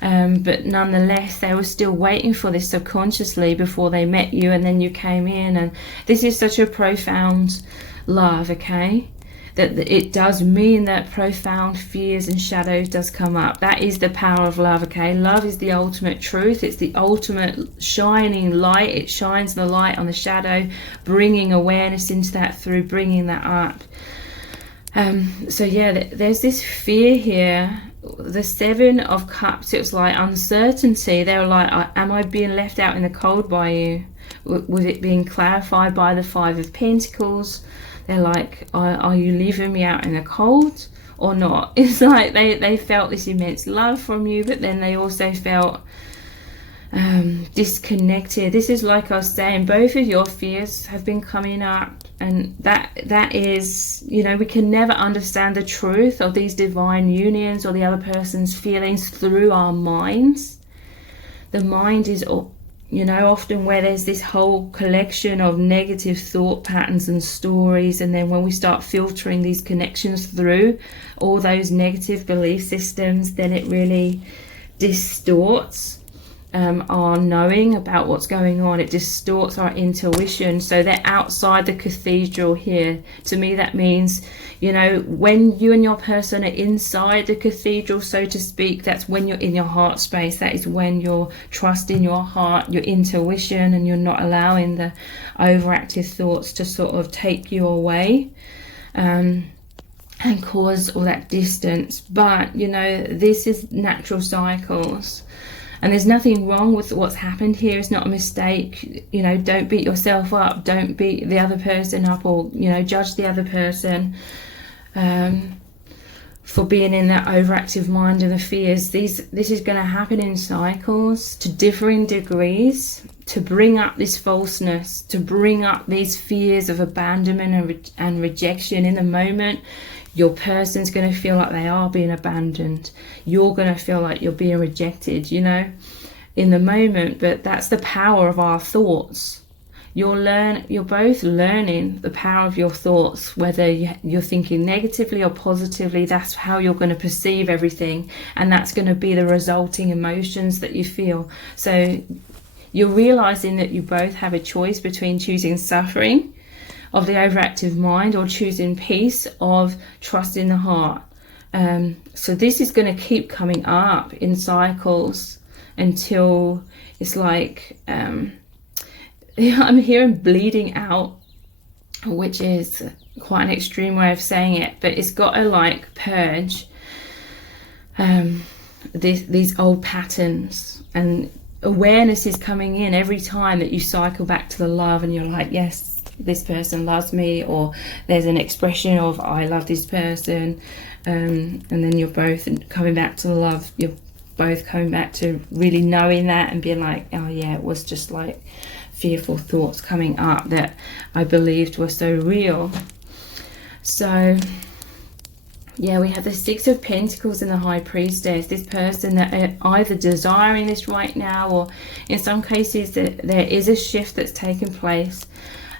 But nonetheless, they were still waiting for this subconsciously before they met you, and then you came in. And this is such a profound love, okay? That it does mean that profound fears and shadows does come up. That is the power of love, okay? Love is the ultimate truth. It's the ultimate shining light. It shines the light on the shadow, bringing awareness into that through bringing that up. So yeah, there's this fear here. The Seven of Cups, it was like uncertainty. They were like, am I being left out in the cold by you? Was it being clarified by the Five of Pentacles? They're like, are you leaving me out in the cold or not? It's like they felt this immense love from you, but then they also felt disconnected. This is, like I was saying, both of your fears have been coming up, and that is, you know, we can never understand the truth of these divine unions or the other person's feelings through our minds. The mind is, you know, often where there's this whole collection of negative thought patterns and stories, and then when we start filtering these connections through all those negative belief systems, then it really distorts our knowing about what's going on. It distorts our intuition. So they're outside the cathedral here. To me, that means, you know, when you and your person are inside the cathedral, so to speak, that's when you're in your heart space. That is when you're trusting your heart, your intuition, and you're not allowing the overactive thoughts to sort of take you away and cause all that distance. But, you know, this is natural cycles. And there's nothing wrong with what's happened here. It's not a mistake. You know, don't beat yourself up. Don't beat the other person up, or, you know, judge the other person for being in that overactive mind and the fears. This is going to happen in cycles to differing degrees, to bring up this falseness, to bring up these fears of abandonment and rejection. In the moment, your person's going to feel like they are being abandoned. You're going to feel like you're being rejected, you know, in the moment. But that's the power of our thoughts. You're both learning the power of your thoughts, whether you're thinking negatively or positively. That's how you're going to perceive everything, and that's going to be the resulting emotions that you feel. So you're realizing that you both have a choice between choosing suffering of the overactive mind or choosing peace of trust in the heart. So this is going to keep coming up in cycles until it's like I'm hearing bleeding out, which is quite an extreme way of saying it, but it's got to like purge these old patterns, and awareness is coming in every time that you cycle back to the love, and you're like, yes, this person loves me, or there's an expression of I love this person, and then you're both coming back to the love. You're both coming back to really knowing that and being like, oh yeah, it was just like fearful thoughts coming up that I believed were so real. So yeah, we have the Six of Pentacles and the High Priestess. This person that are either desiring this right now, or in some cases that there is a shift that's taken place.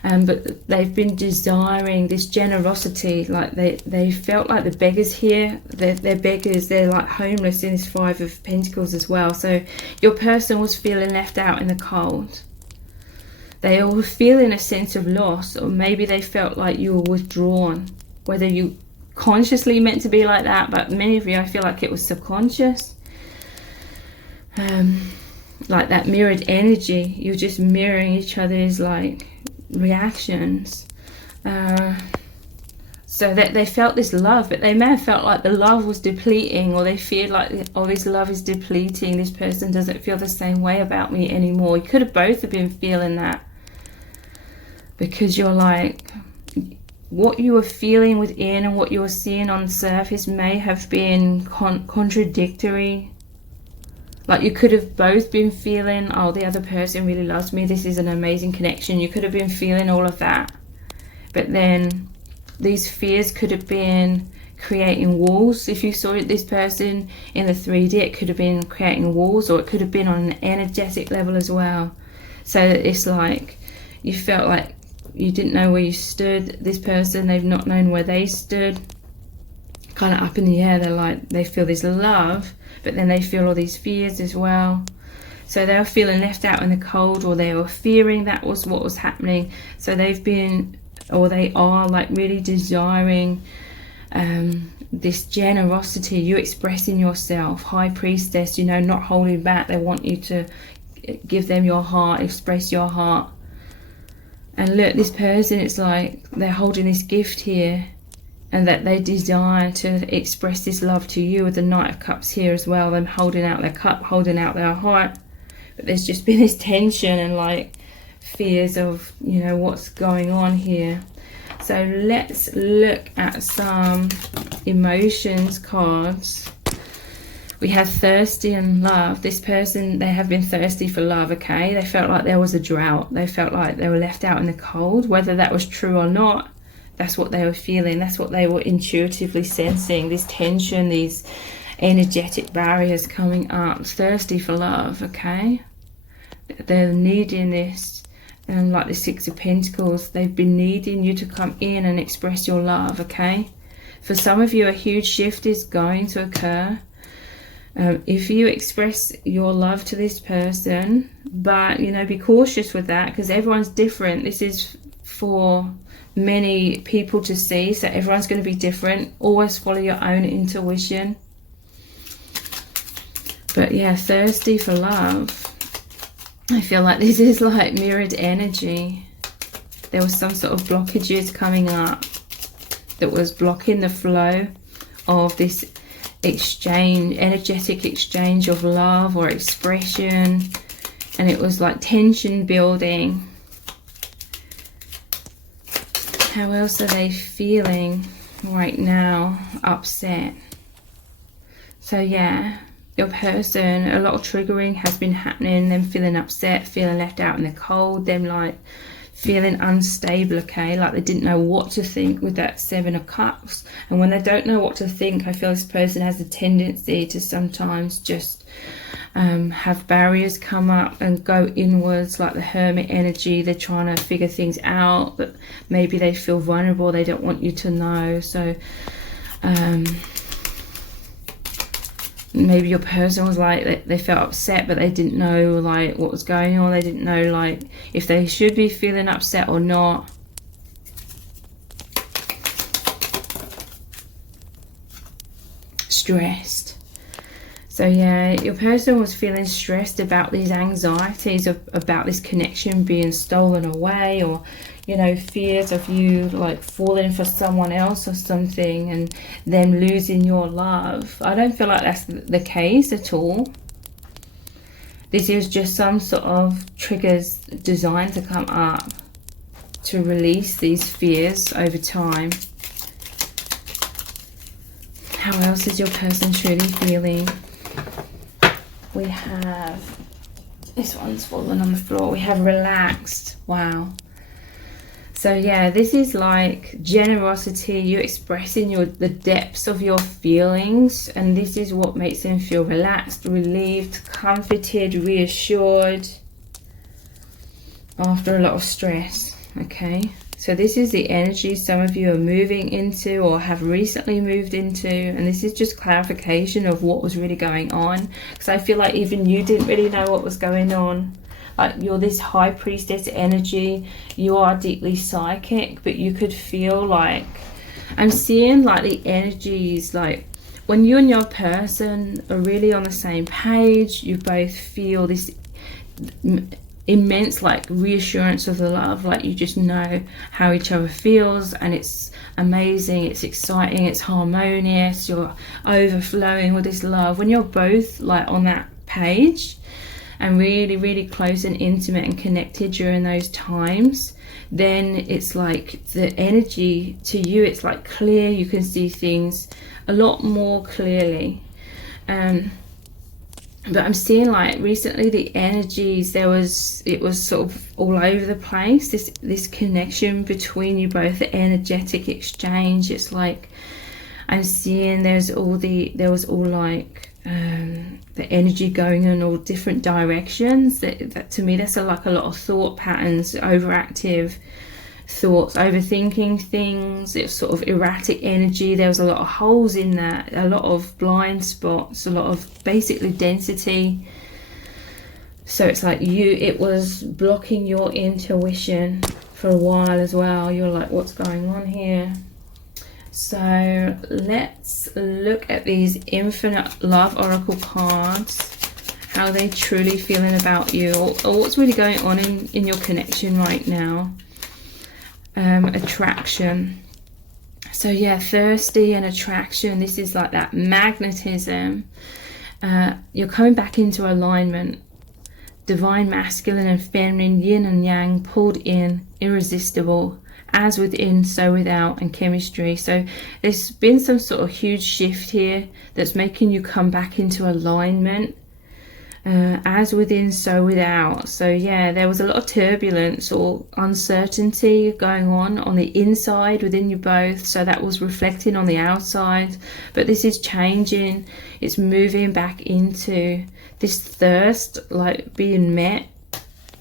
But they've been desiring this generosity. Like they felt like the beggars here. They're beggars. They're like homeless in this Five of Pentacles as well. So your person was feeling left out in the cold. They were feeling a sense of loss, or maybe they felt like you were withdrawn. Whether you consciously meant to be like that, but many of you, I feel like it was subconscious. Like that mirrored energy. You're just mirroring each other's like reactions. So that they felt this love, but they may have felt like the love was depleting, or they feared like, oh, this love is depleting, this person doesn't feel the same way about me anymore. You could have both have been feeling that, because you're like, what you were feeling within and what you were seeing on the surface may have been contradictory. Like you could have both been feeling, oh, the other person really loves me, this is an amazing connection. You could have been feeling all of that. But then these fears could have been creating walls. If you saw this person in the 3D, it could have been creating walls, or it could have been on an energetic level as well. So it's like you felt like you didn't know where you stood. This person, they've not known where they stood, kind of up in the air. They're like, they feel this love, but then they feel all these fears as well. So they were feeling left out in the cold, or they were fearing that was what was happening. So they've been, or they are, like really desiring this generosity, you expressing yourself, high priestess, you know, not holding back. They want you to give them your heart, express your heart. And look, this person, it's like they're holding this gift here, and that they desire to express this love to you with the Knight of Cups here as well, them holding out their cup, holding out their heart. But there's just been this tension and like fears of, you know, what's going on here. So let's look at some emotions cards. We have thirsty and love. This person, they have been thirsty for love, okay? They felt like there was a drought. They felt like they were left out in the cold. Whether that was true or not, that's what they were feeling. That's what they were intuitively sensing. This tension, these energetic barriers coming up. Thirsty for love, okay? They're needing this. And like the Six of Pentacles, they've been needing you to come in and express your love, okay? For some of you, a huge shift is going to occur. If you express your love to this person, but, you know, be cautious with that, because everyone's different. This is for many people to see, so everyone's going to be different. Always follow your own intuition. But yeah, thirsty for love. I feel like this is like mirrored energy. There was some sort of blockages coming up that was blocking the flow of this exchange, energetic exchange of love or expression. And it was like tension building. How else are they feeling right now? Upset. So yeah, your person, a lot of triggering has been happening, them feeling upset, feeling left out in the cold, them like feeling unstable, okay, like they didn't know what to think with that Seven of Cups. And when they don't know what to think, I feel this person has a tendency to sometimes just have barriers come up and go inwards, like the Hermit energy. They're trying to figure things out, but maybe they feel vulnerable, they don't want you to know. So maybe your person was like, they felt upset, but they didn't know like what was going on. They didn't know like if they should be feeling upset or not. Stressed. So yeah, your person was feeling stressed about these anxieties about this connection being stolen away, or, you know, fears of you like falling for someone else or something and them losing your love. I don't feel like that's the case at all. This is just some sort of triggers designed to come up to release these fears over time. How else is your person truly feeling? We have, this one's fallen on the floor. We have relaxed. Wow. So yeah, this is like generosity, you expressing the depths of your feelings, and this is what makes them feel relaxed, relieved, comforted, reassured after a lot of stress, okay? So this is the energy some of you are moving into or have recently moved into, and this is just clarification of what was really going on, because I feel like even you didn't really know what was going on. Like you're this high priestess energy, you are deeply psychic, but you could feel like, I'm seeing like the energies, like when you and your person are really on the same page, you both feel this immense like reassurance of the love, like you just know how each other feels, and it's amazing, it's exciting, it's harmonious, you're overflowing with this love. When you're both like on that page and really, really close and intimate and connected during those times, then it's like the energy to you, it's like clear, you can see things a lot more clearly. But I'm seeing like recently the energies, it was sort of all over the place, this connection between you both, the energetic exchange. It's like I'm seeing there was all like the energy going in all different directions. That to me, that's like a lot of thought patterns, overactive thoughts, overthinking things. It's sort of erratic energy. There was a lot of holes in that, a lot of blind spots, a lot of basically density. So it's like it was blocking your intuition for a while as well. You're like, what's going on here? So let's look at these Infinite Love Oracle cards, how they truly feeling about you, or what's really going on in your connection right now. Attraction. So yeah, thirsty and attraction. This is like that magnetism. You're coming back into alignment. Divine masculine and feminine, yin and yang, pulled in, irresistible, as within, so without, and chemistry. So there's been some sort of huge shift here that's making you come back into alignment. As within, so without. So yeah, there was a lot of turbulence or uncertainty going on the inside within you both, so that was reflecting on the outside. But this is changing. It's moving back into this thirst, like being met,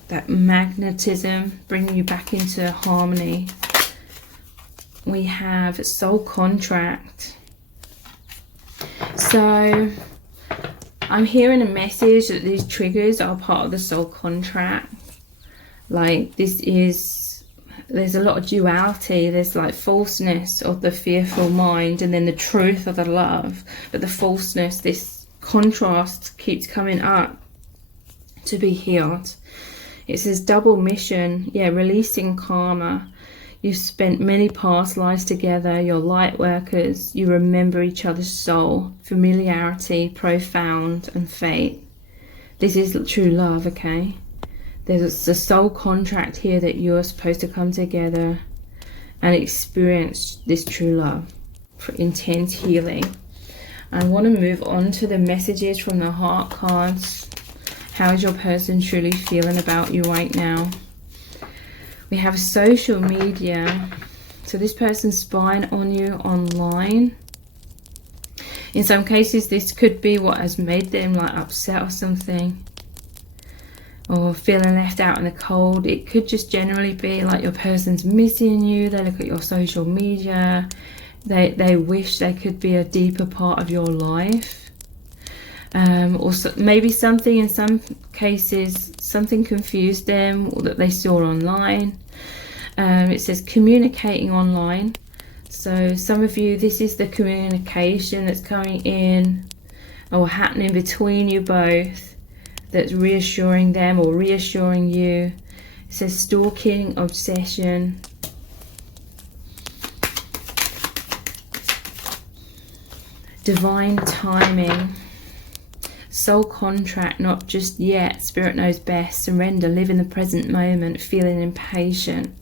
that magnetism, bringing you back into harmony. We have soul contract. So I'm hearing a message that these triggers are part of the soul contract. Like there's a lot of duality. There's like falseness of the fearful mind, and then the truth of the love. But the falseness, this contrast keeps coming up to be healed. It says double mission. Yeah, releasing karma. You've spent many past lives together. You're light workers. You remember each other's soul, familiarity, profound, and fate. This is true love, okay? There's a soul contract here that you're supposed to come together and experience this true love for intense healing. I want to move on to the messages from the heart cards. How is your person truly feeling about you right now? We have social media. So this person's spying on you online. In some cases, this could be what has made them like upset or something, or feeling left out in the cold. It could just generally be like your person's missing you. They look at your social media. They wish they could be a deeper part of your life. Or maybe something, in some cases, something confused them or that they saw online. It says communicating online. So some of you, this is the communication that's coming in or happening between you both that's reassuring them or reassuring you. It says stalking, obsession. Divine timing. Soul contract, not just yet. Spirit knows best. Surrender, live in the present moment, feeling impatient.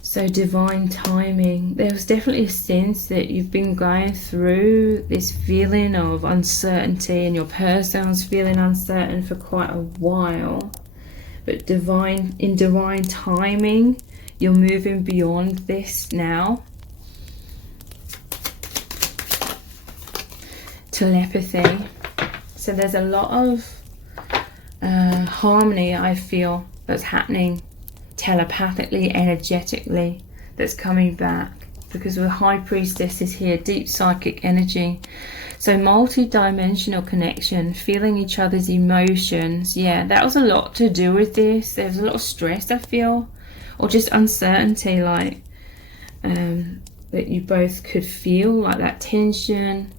So divine timing. There was definitely a sense that you've been going through this feeling of uncertainty, and your person was feeling uncertain for quite a while. But in divine timing, you're moving beyond this now. Telepathy. So there's a lot of harmony, I feel, that's happening telepathically, energetically, that's coming back. Because the High Priestess is here, deep psychic energy. So multi-dimensional connection, feeling each other's emotions. Yeah, that was a lot to do with this. There was a lot of stress, I feel. Or just uncertainty, like that you both could feel, like that tension.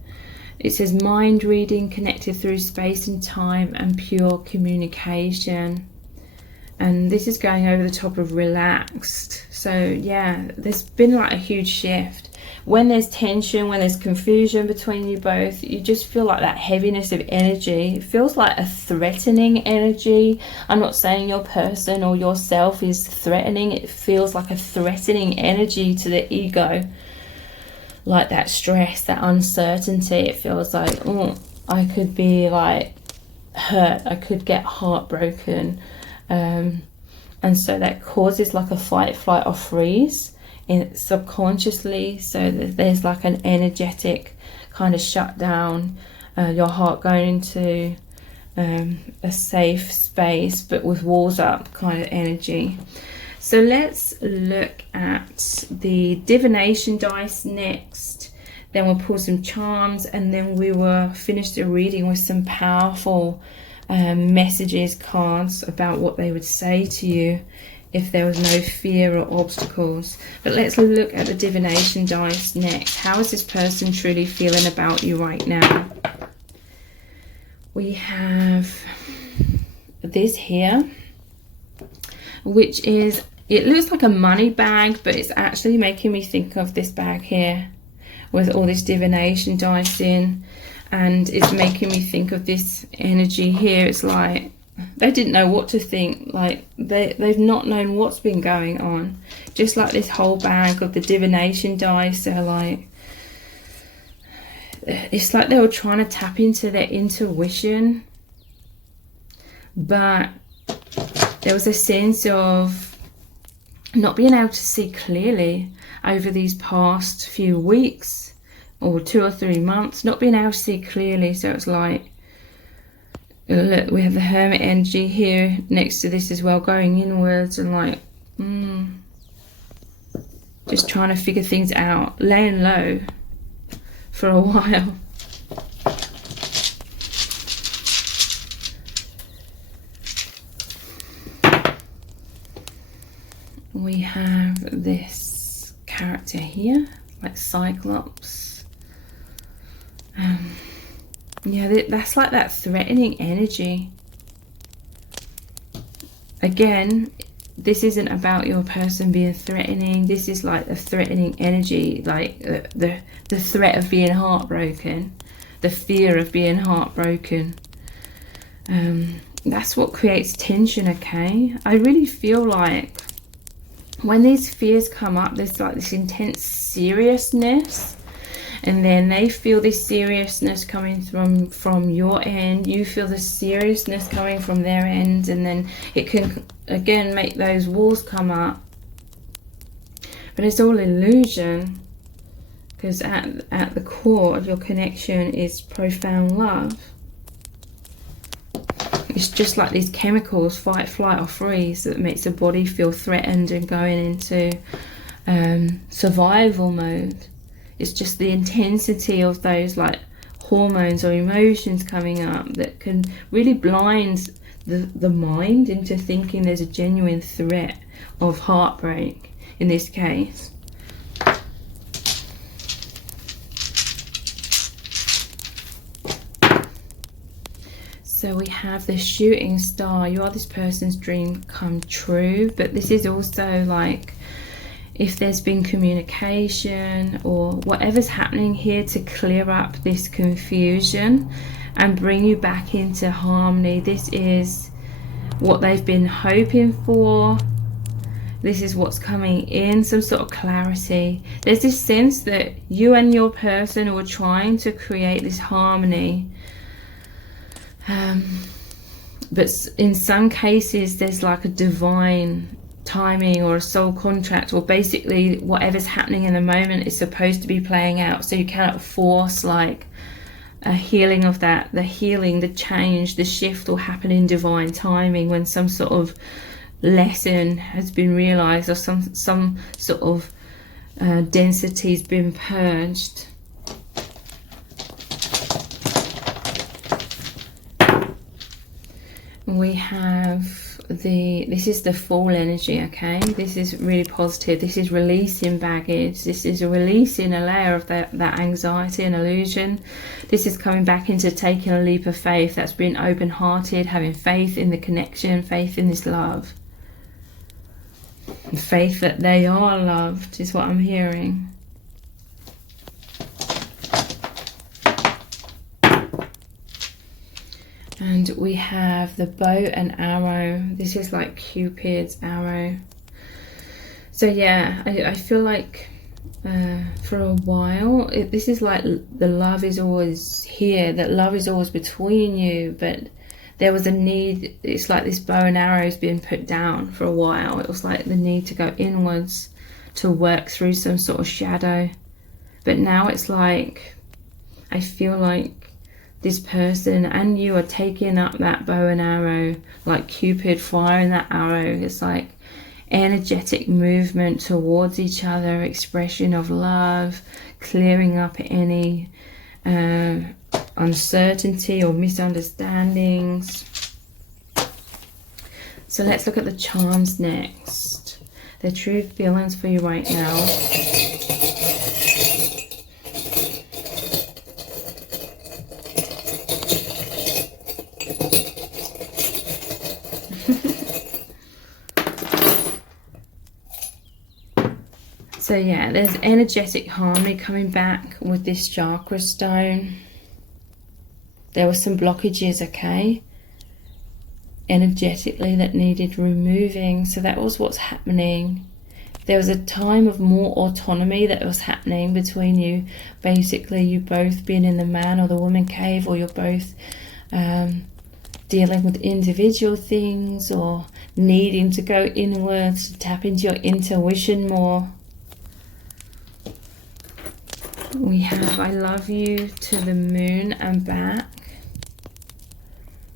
It says mind reading, connected through space and time, and pure communication. And this is going over the top of relaxed. So yeah, there's been like a huge shift. When there's tension, when there's confusion between you both, you just feel like that heaviness of energy. It feels like a threatening energy. I'm not saying your person or yourself is threatening. It feels like a threatening energy to the ego. Like that stress, that uncertainty. It feels like, oh, I could be like hurt, I could get heartbroken, and so that causes like a fight, flight or freeze in subconsciously, so that there's like an energetic kind of shutdown, your heart going into a safe space but with walls up kind of energy. So let's look at the divination dice next, then we'll pull some charms, and then we will finish the reading with some powerful messages, cards about what they would say to you if there was no fear or obstacles. But let's look at the divination dice next. How is this person truly feeling about you right now? We have this here, which is, it looks like a money bag, but it's actually making me think of this bag here with all this divination dice in, and it's making me think of this energy here. It's like they didn't know what to think, like they've not known what's been going on, just like this whole bag of the divination dice. They're like, it's like they were trying to tap into their intuition, but there was a sense of not being able to see clearly over these past few weeks or 2 or 3 months, not being able to see clearly. So it's like, look, we have the Hermit energy here next to this as well, going inwards, and like just trying to figure things out, laying low for a while. We have this character here, like Cyclops. Yeah, that's like that threatening energy. Again, this isn't about your person being threatening. This is like a threatening energy, like the threat of being heartbroken, the fear of being heartbroken. That's what creates tension, okay? I really feel like when these fears come up, there's like this intense seriousness, and then they feel this seriousness coming from your end, you feel the seriousness coming from their end, and then it can again make those walls come up. But it's all illusion, because at the core of your connection is profound love. It's just like these chemicals, fight, flight or freeze, that makes the body feel threatened and going into survival mode. It's just the intensity of those like hormones or emotions coming up that can really blind the mind into thinking there's a genuine threat of heartbreak in this case. So we have the shooting star. You are this person's dream come true, but this is also like, if there's been communication or whatever's happening here to clear up this confusion and bring you back into harmony. This is what they've been hoping for. This is what's coming in, some sort of clarity. There's this sense that you and your person were trying to create this harmony. But in some cases, there's like a divine timing or a soul contract, or basically whatever's happening in the moment is supposed to be playing out, so you cannot force like a healing of that. The healing, the change, the shift will happen in divine timing, when some sort of lesson has been realized, or some sort of density's been purged. We have this is the Fool energy, okay? This is really positive. This is releasing baggage. This is releasing a layer of that anxiety and illusion. This is coming back into taking a leap of faith. That's being open-hearted, having faith in the connection, faith in this love. And faith that they are loved is what I'm hearing. And we have the bow and arrow. This is like Cupid's arrow. So yeah, I feel like for a while, this is like the love is always here, that love is always between you, but there was a need. It's like this bow and arrow has been put down for a while. It was like the need to go inwards to work through some sort of shadow. But now it's like, I feel like this person and you are taking up that bow and arrow, like Cupid firing that arrow. It's like energetic movement towards each other, expression of love, clearing up any uncertainty or misunderstandings. So let's look at the charms next. The true feelings for you right now. So yeah, there's energetic harmony coming back with this chakra stone. There were some blockages, okay, energetically that needed removing. So that was what's happening. There was a time of more autonomy that was happening between you. Basically, you both being in the man or the woman cave, or you're both dealing with individual things, or needing to go inwards to tap into your intuition more. We have I love you to the moon and back.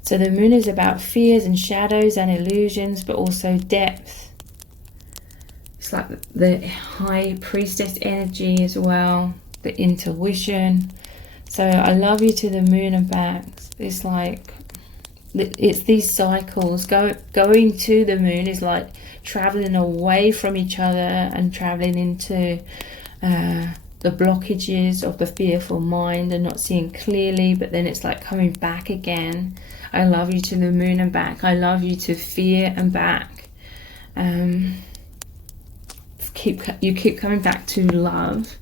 So the moon is about fears and shadows and illusions, but also depth. It's like the high priestess energy as well, the intuition. So I love you to the moon and back. It's like, it's these cycles. Going to the moon is like traveling away from each other and traveling into the blockages of the fearful mind and not seeing clearly, but then it's like coming back again. I love you to the moon and back. I love you to fear and back. You keep coming back to love.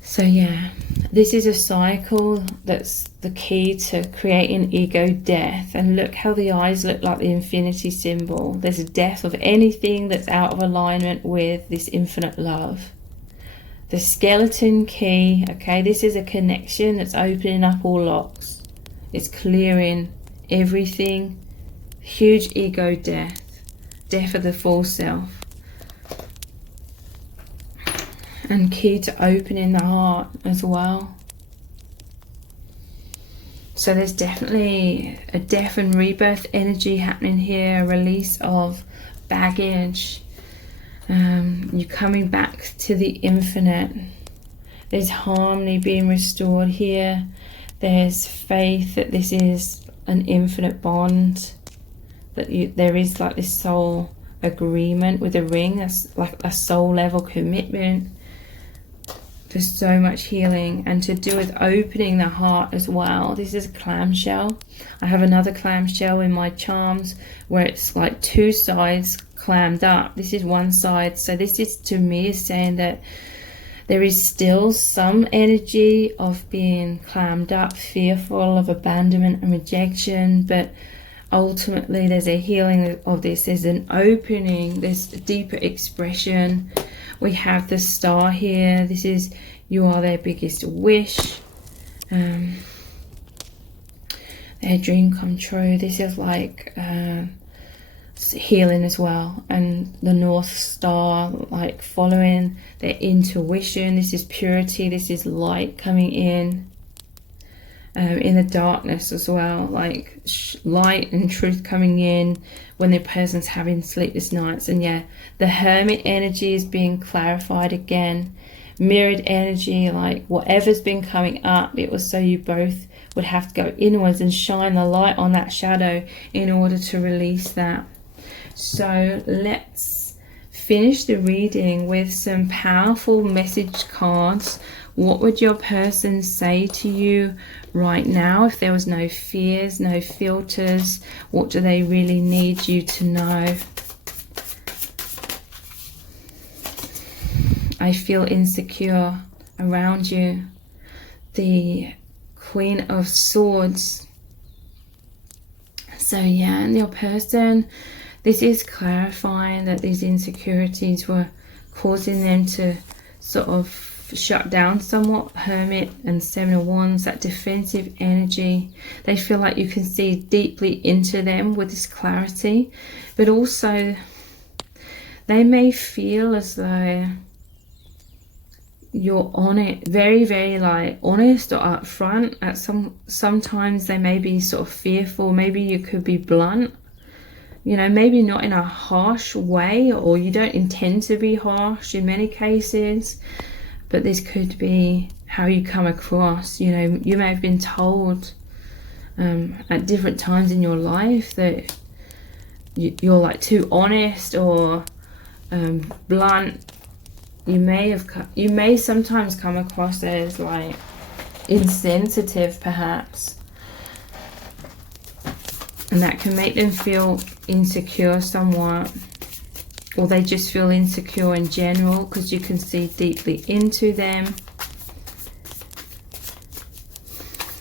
So yeah, this is a cycle that's the key to creating ego death. And look how the eyes look like the infinity symbol. There's a death of anything that's out of alignment with this infinite love. The skeleton key, okay, this is a connection that's opening up all locks. It's clearing everything. Huge ego death. Death of the false self. And key to opening the heart as well. So there's definitely a death and rebirth energy happening here. A release of baggage. You're coming back to the infinite. There's harmony being restored here. There's faith that this is an infinite bond. That there is like this soul agreement with a ring. That's like a soul level commitment. There's so much healing, and to do with opening the heart as well. This is a clamshell. I have another clamshell in my charms where it's like two sides clammed up. This is one side. So this is, to me, is saying that there is still some energy of being clammed up, fearful of abandonment and rejection, but ultimately there's a healing of this. There's an opening, there's a deeper expression. We have the star here. This is, you are their biggest wish. Their dream come true. This is like healing as well. And the North Star, like following their intuition. This is purity. This is light coming in the darkness as well. Like light and truth coming in when the person's having sleepless nights. And yeah, the Hermit energy is being clarified again. Mirrored energy, like whatever's been coming up, it was so you both would have to go inwards and shine the light on that shadow in order to release that. So let's finish the reading with some powerful message cards. What would your person say to you right now if there was no fears, no filters? What do they really need you to know? I feel insecure around you. The Queen of Swords. So yeah, and your person, this is clarifying that these insecurities were causing them to sort of shut down somewhat. Hermit and Seven of Wands, that defensive energy. They feel like you can see deeply into them with this clarity, but also they may feel as though you're on it, very, very like honest or upfront. At sometimes they may be sort of fearful. Maybe you could be blunt, you know, maybe not in a harsh way, or you don't intend to be harsh in many cases, but this could be how you come across. You know, you may have been told at different times in your life that you're like too honest or blunt. You may sometimes come across as like insensitive perhaps, and that can make them feel insecure somewhat, or they just feel insecure in general because you can see deeply into them,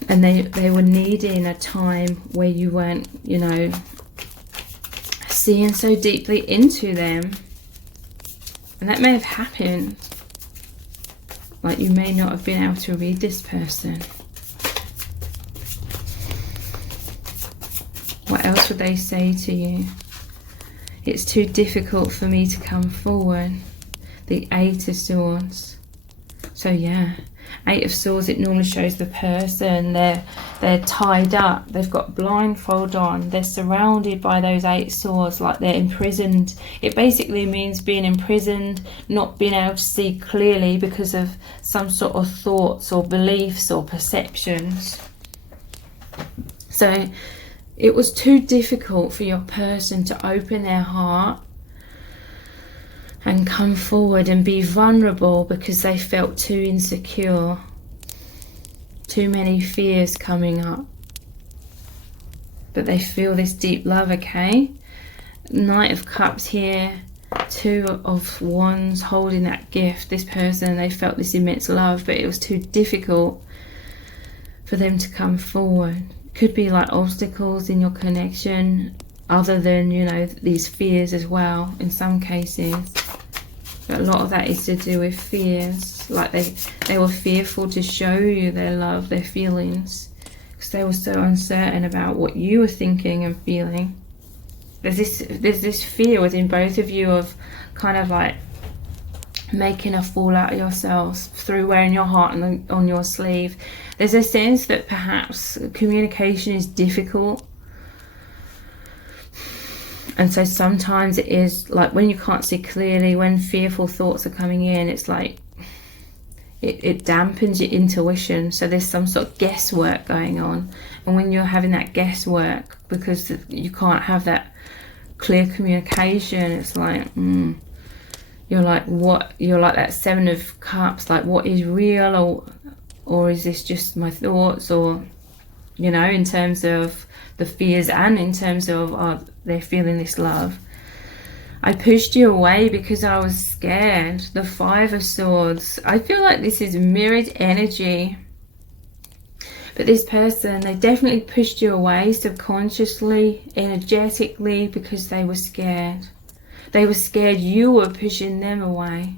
and they were needing a time where you weren't, you know, seeing so deeply into them. And that may have happened. Like you may not have been able to read this person. What else would they say to you? It's too difficult for me to come forward. The Eight of Swords. So yeah, Eight of Swords, it normally shows the person, they're tied up, they've got blindfold on, they're surrounded by those Eight Swords, like they're imprisoned. It basically means being imprisoned, not being able to see clearly because of some sort of thoughts or beliefs or perceptions. So it was too difficult for your person to open their heart and come forward and be vulnerable because they felt too insecure. Too many fears coming up. But they feel this deep love, okay? Knight of Cups here. Two of Wands holding that gift. This person, they felt this immense love, but it was too difficult for them to come forward. Could be like obstacles in your connection, other than, you know, these fears as well in some cases. But a lot of that is to do with fears. Like they were fearful to show you their love, their feelings, because they were so uncertain about what you were thinking and feeling. There's this fear within both of you of kind of like making a fool out of yourselves through wearing your heart on your sleeve. There's a sense that perhaps communication is difficult. And so sometimes it is like when you can't see clearly, when fearful thoughts are coming in, it's like it dampens your intuition. So there's some sort of guesswork going on. And when you're having that guesswork, because you can't have that clear communication, it's like, you're like, what? You're like that Seven of Cups, like what is real, or is this just my thoughts, or, you know, in terms of the fears and in terms of they're feeling this love. I pushed you away because I was scared. The Five of Swords. I feel like this is mirrored energy. But this person, they definitely pushed you away subconsciously, energetically, because they were scared. They were scared you were pushing them away.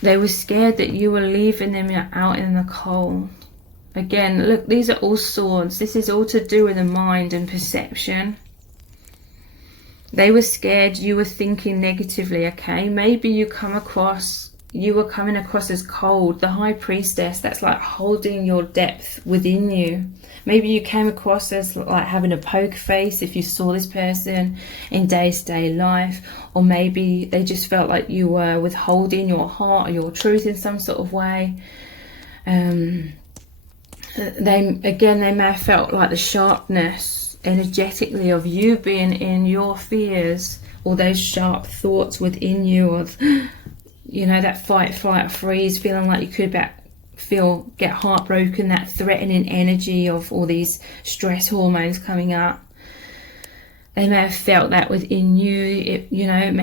They were scared that you were leaving them out in the cold. Again, look, these are all swords. This is all to do with the mind and perception. They were scared you were thinking negatively, okay? Maybe you were coming across as cold. The High Priestess, that's like holding your depth within you. Maybe you came across as like having a poker face if you saw this person in day-to-day life. Or maybe they just felt like you were withholding your heart or your truth in some sort of way. They may have felt like the sharpness energetically of you being in your fears, or those sharp thoughts within you of, you know, that fight, flight, freeze, feeling like you could get heartbroken, that threatening energy of all these stress hormones coming up. They may have felt that within you. It, you know, it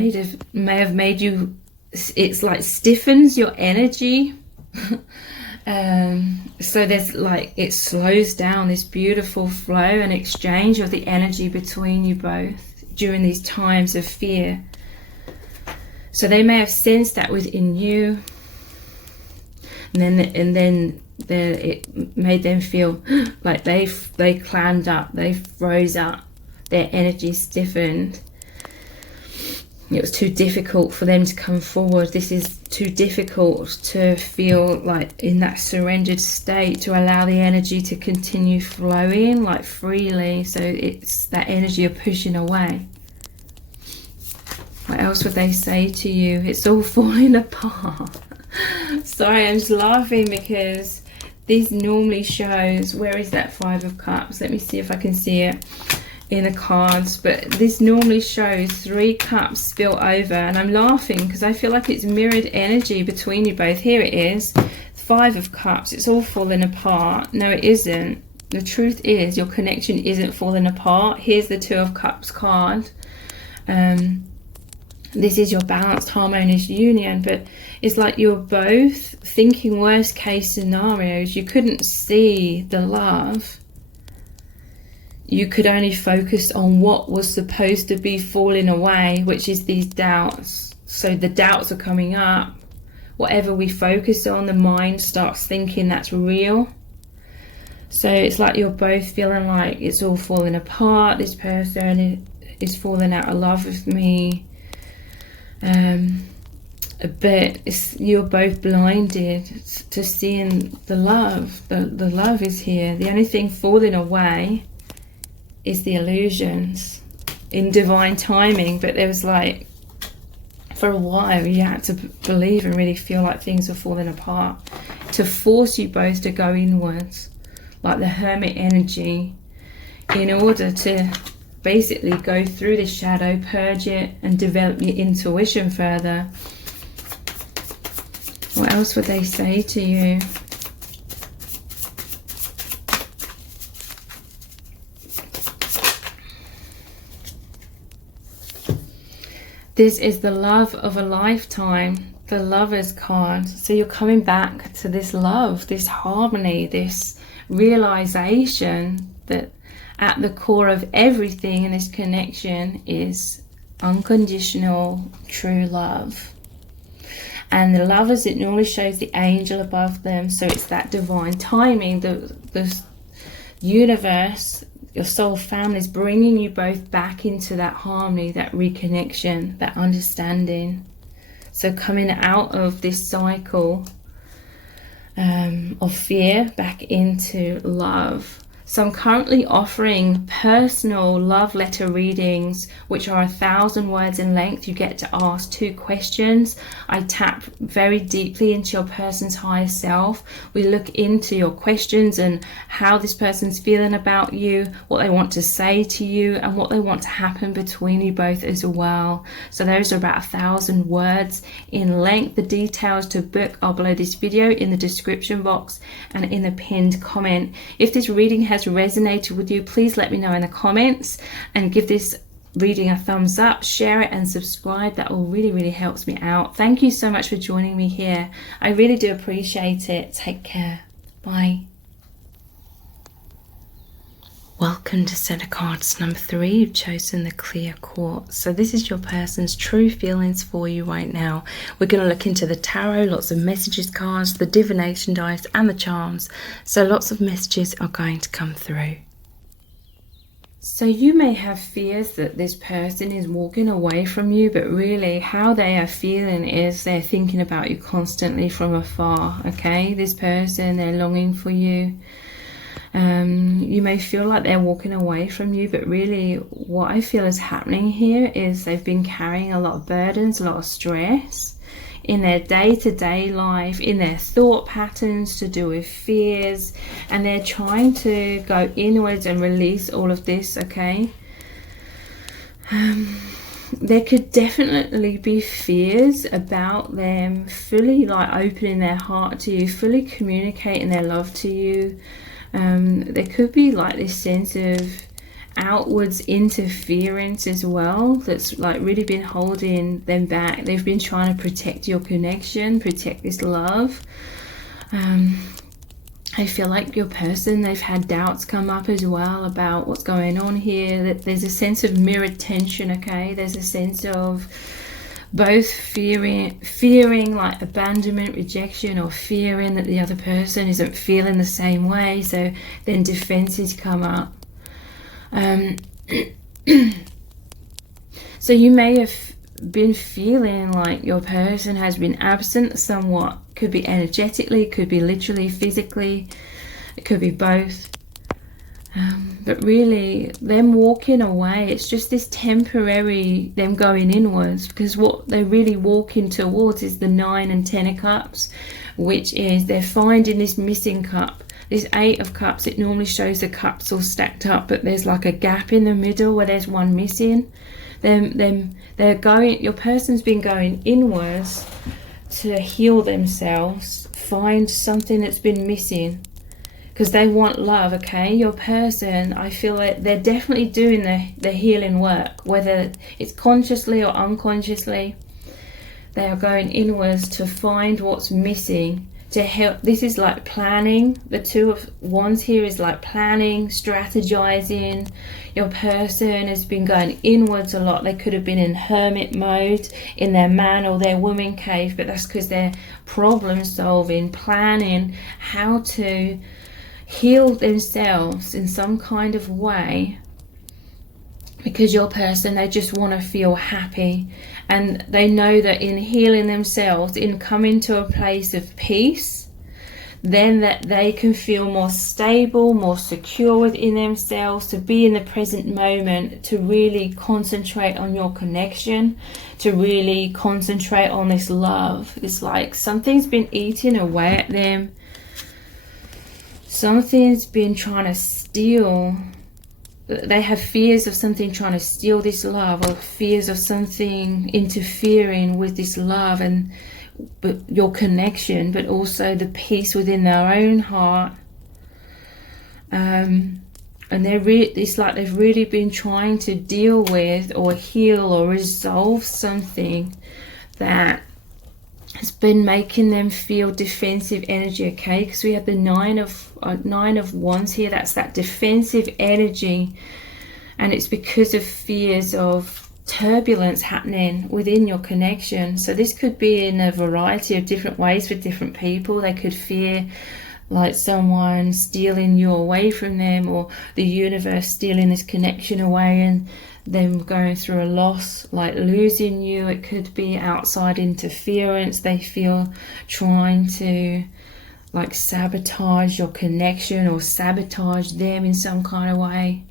may have made you, it's like stiffens your energy. So there's like, it slows down this beautiful flow and exchange of the energy between you both during these times of fear. So they may have sensed that within you. and then it made them feel like they clammed up, they froze up, their energy stiffened. It was too difficult for them to come forward. This is too difficult to feel like in that surrendered state, to allow the energy to continue flowing like freely. So it's that energy of pushing away. What else would they say to you? It's all falling apart. Sorry, I'm just laughing because this normally shows, where is that Five of Cups? Let me see if I can see it in the cards, but this normally shows 3 cups spill over, and I'm laughing because I feel like it's mirrored energy between you both. Here it is, 5 of Cups. It's all falling apart. No, it isn't. The truth is your connection isn't falling apart. Here's the 2 of Cups card. This is your balanced, harmonious union, but it's like you're both thinking worst case scenarios. You couldn't see the love. You could only focus on what was supposed to be falling away, which is these doubts. So the doubts are coming up. Whatever we focus on, the mind starts thinking that's real. So it's like you're both feeling like it's all falling apart. This person is falling out of love with me. But you're both blinded to seeing the love. The love is here. The only thing falling away is the illusions in divine timing. But there was like, for a while you had to believe and really feel like things were falling apart, to force you both to go inwards like the hermit energy, in order to basically go through the shadow, purge it, and develop your intuition further. What else would they say to you? This is the love of a lifetime, the Lover's card. So you're coming back to this love, this harmony, this realization that at the core of everything in this connection is unconditional, true love. And the Lovers, it normally shows the angel above them. So it's that divine timing, the universe, your soul family is bringing you both back into that harmony, that reconnection, that understanding. So coming out of this cycle of fear back into love. So I'm currently offering personal love letter readings, which are 1,000 words in length. You get to ask 2 questions. I tap very deeply into your person's higher self. We look into your questions and how this person's feeling about you, what they want to say to you, and what they want to happen between you both as well. So those are about 1,000 words in length. The details to book are below this video in the description box and in the pinned comment. If this reading has resonated with you, please let me know in the comments and give this reading a thumbs up, share it and subscribe. That all really helps me out. Thank you so much for joining me here. I really do appreciate it. Take care. Bye. Welcome to set of cards number 3. You've chosen the clear quartz. So this is your person's true feelings for you right now. We're going to look into the tarot, lots of messages cards, the divination dice and the charms. So lots of messages are going to come through. So you may have fears that this person is walking away from you, but really how they are feeling is they're thinking about you constantly from afar. Okay, this person, they're longing for you. You may feel like they're walking away from you, but really what I feel is happening here is they've been carrying a lot of burdens, a lot of stress in their day-to-day life, in their thought patterns to do with fears, and they're trying to go inwards and release all of this. Okay, there could definitely be fears about them fully like opening their heart to you, fully communicating their love to you. There could be like this sense of outwards interference as well that's like really been holding them back. They've been trying to protect your connection, protect this love. I feel like your person, they've had doubts come up as well about what's going on here, that there's a sense of mirrored tension. Okay, there's a sense of both fearing like abandonment, rejection, or fearing that the other person isn't feeling the same way, so then defenses come up. So you may have been feeling like your person has been absent somewhat. Could be energetically, could be literally, physically, it could be both. But really, them walking away, it's just this temporary, them going inwards, because what they're really walking towards is the 9 and 10 of Cups, which is they're finding this missing cup. This 8 of Cups, it normally shows the cups all stacked up, but there's like a gap in the middle where there's one missing. They're going, your person's been going inwards to heal themselves, find something that's been missing, because they want love. Okay, your person, I feel like they're definitely doing the healing work, whether it's consciously or unconsciously. They are going inwards to find what's missing, to help. This is like planning. The 2 of Wands here is like planning, strategizing. Your person has been going inwards a lot. They could have been in hermit mode in their man or their woman cave, but that's because they're problem solving, planning how to heal themselves in some kind of way, because your person, they just want to feel happy, and they know that in healing themselves, in coming to a place of peace, then that they can feel more stable, more secure within themselves, to be in the present moment, to really concentrate on your connection, to really concentrate on this love. It's like something's been eating away at them. Something's been trying to steal. They have fears of something trying to steal this love, or fears of something interfering with this love and your connection, but also the peace within their own heart. And it's like they've really been trying to deal with or heal or resolve something that has been making them feel defensive energy. Okay, because we have the 9 of Wands here. That's that defensive energy, and it's because of fears of turbulence happening within your connection. So this could be in a variety of different ways for different people. They could fear like someone stealing you away from them, or the universe stealing this connection away and them going through a loss, like losing you. It could be outside interference. They feel trying to like sabotage your connection or sabotage them in some kind of way.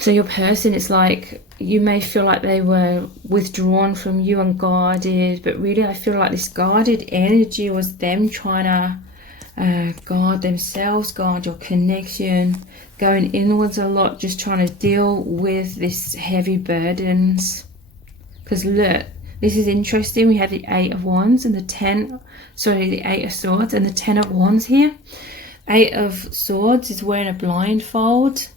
So your person, it's like you may feel like they were withdrawn from you and guarded, but really I feel like this guarded energy was them trying to guard themselves, guard your connection, going inwards a lot, just trying to deal with this heavy burdens. Because look, this is interesting. We have the 8 of Wands and the 8 of Swords and the 10 of Wands here. 8 of Swords is wearing a blindfold,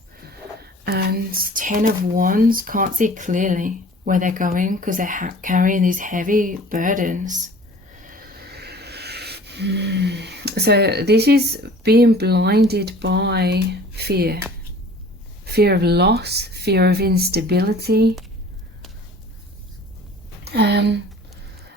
and 10 of Wands can't see clearly where they're going because they're carrying these heavy burdens. So this is being blinded by fear of loss, fear of instability.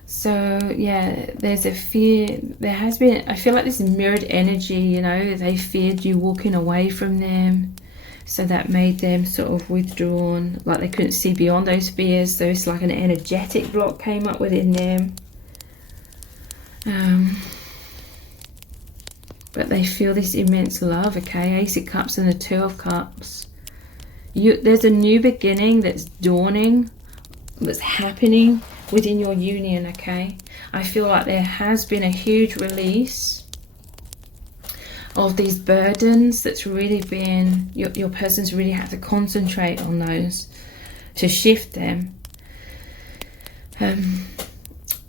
So yeah, there's a fear. There has been, I feel like this mirrored energy, you know, they feared you walking away from them. So that made them sort of withdrawn, like they couldn't see beyond those fears. So it's like an energetic block came up within them. But they feel this immense love, okay? Ace of Cups and the 2 of Cups. There's a new beginning that's dawning, that's happening within your union, okay? I feel like there has been a huge release of these burdens that's really been, your person's really had to concentrate on those to shift them.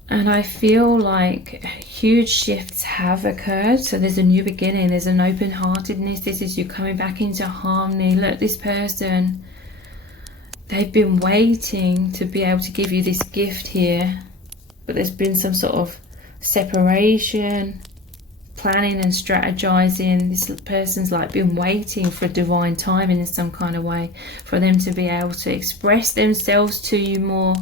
And I feel like huge shifts have occurred. So there's a new beginning, there's an open-heartedness. This is you coming back into harmony. Look, this person, they've been waiting to be able to give you this gift here, but there's been some sort of separation, planning and strategizing. This person's like been waiting for divine timing in some kind of way, for them to be able to express themselves to you more.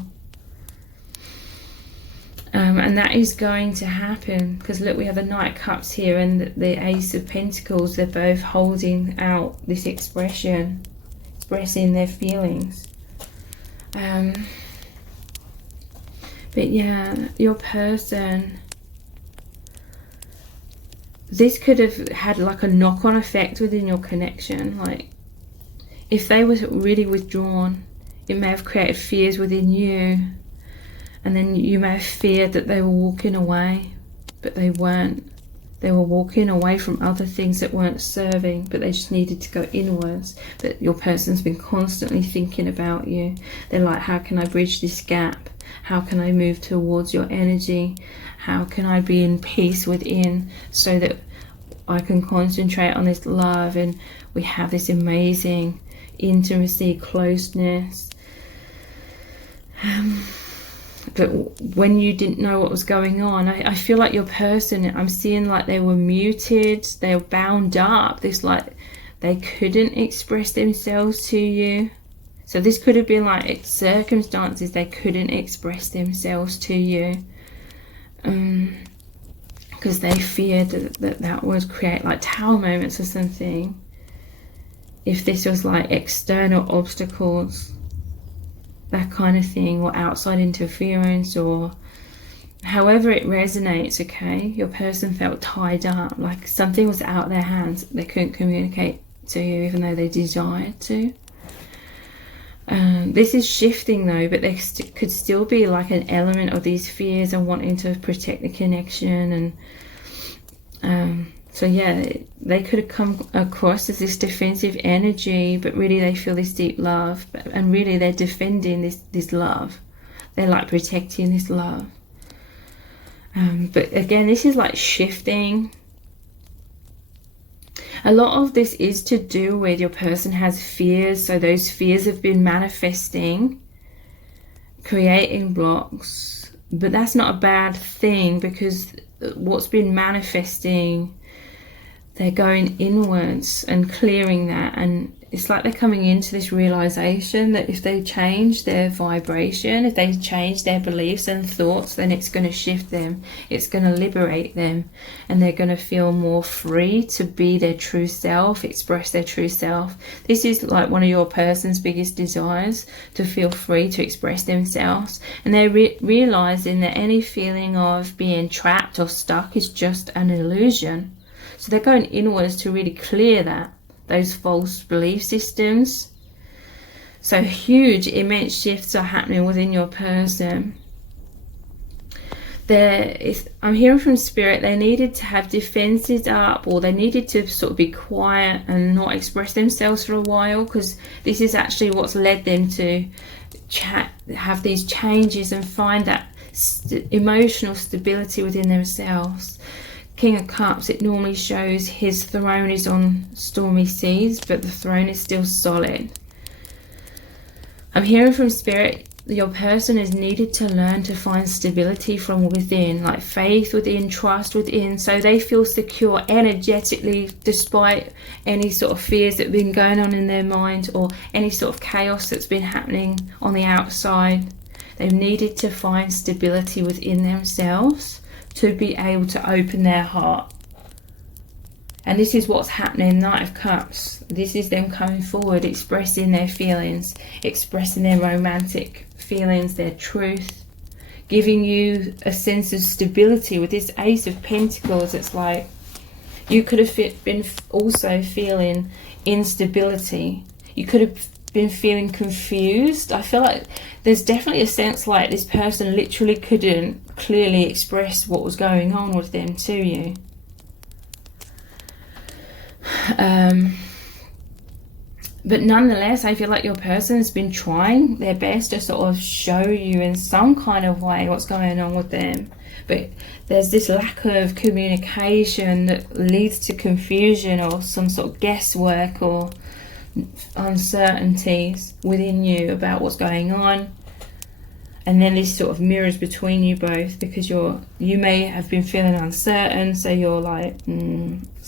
And that is going to happen, because look, we have the Knight of Cups here and the Ace of Pentacles. They're both holding out this expression, expressing their feelings. But yeah, your person, this could have had like a knock-on effect within your connection. Like if they were really withdrawn, it may have created fears within you, and then you may have feared that they were walking away, but they weren't. They were walking away from other things that weren't serving, but they just needed to go inwards. But your person's been constantly thinking about you. They're like, how can I bridge this gap? How can I move towards your energy? How can I be in peace within, so that I can concentrate on this love and we have this amazing intimacy, closeness. But when you didn't know what was going on, I feel like your person, I'm seeing like they were muted, they were bound up. This like they couldn't express themselves to you. So this could have been like circumstances they couldn't express themselves to you, because they feared that would create like tower moments or something. If this was like external obstacles, that kind of thing, or outside interference, or however it resonates, okay? Your person felt tied up, like something was out of their hands. They couldn't communicate to you even though they desired to. This is shifting though, but there could still be like an element of these fears and wanting to protect the connection. And so yeah, they could have come across as this defensive energy, but really they feel this deep love, and really they're defending this love. They're like protecting this love. But again, this is like shifting. A lot of this is to do with your person has fears, so those fears have been manifesting, creating blocks. But that's not a bad thing, because what's been manifesting, they're going inwards and clearing that, and it's like they're coming into this realization that if they change their vibration, if they change their beliefs and thoughts, then it's going to shift them, it's going to liberate them, and they're going to feel more free to be their true self, express their true self. This is like one of your person's biggest desires, to feel free to express themselves, and they're realizing that any feeling of being trapped or stuck is just an illusion. So they're going inwards to really clear that, those false belief systems. So huge, immense shifts are happening within your person. I'm hearing from Spirit, they needed to have defenses up, or they needed to sort of be quiet and not express themselves for a while, because this is actually what's led them to have these changes and find that emotional stability within themselves. King of Cups, it normally shows his throne is on stormy seas, but the throne is still solid. I'm hearing from Spirit, your person has needed to learn to find stability from within, like faith within, trust within, so they feel secure energetically despite any sort of fears that have been going on in their mind, or any sort of chaos that's been happening on the outside. They've needed to find stability within themselves to be able to open their heart. And this is what's happening, Knight of Cups. This is them coming forward, expressing their feelings, expressing their romantic feelings, their truth, giving you a sense of stability. With this Ace of Pentacles, it's like you could have been also feeling instability. You could have been feeling confused. I feel like there's definitely a sense like this person literally couldn't clearly express what was going on with them to you. But nonetheless, I feel like your person's been trying their best to sort of show you in some kind of way what's going on with them, but there's this lack of communication that leads to confusion or some sort of guesswork or uncertainties within you about what's going on. And then this sort of mirrors between you both, because you may have been feeling uncertain, so you're like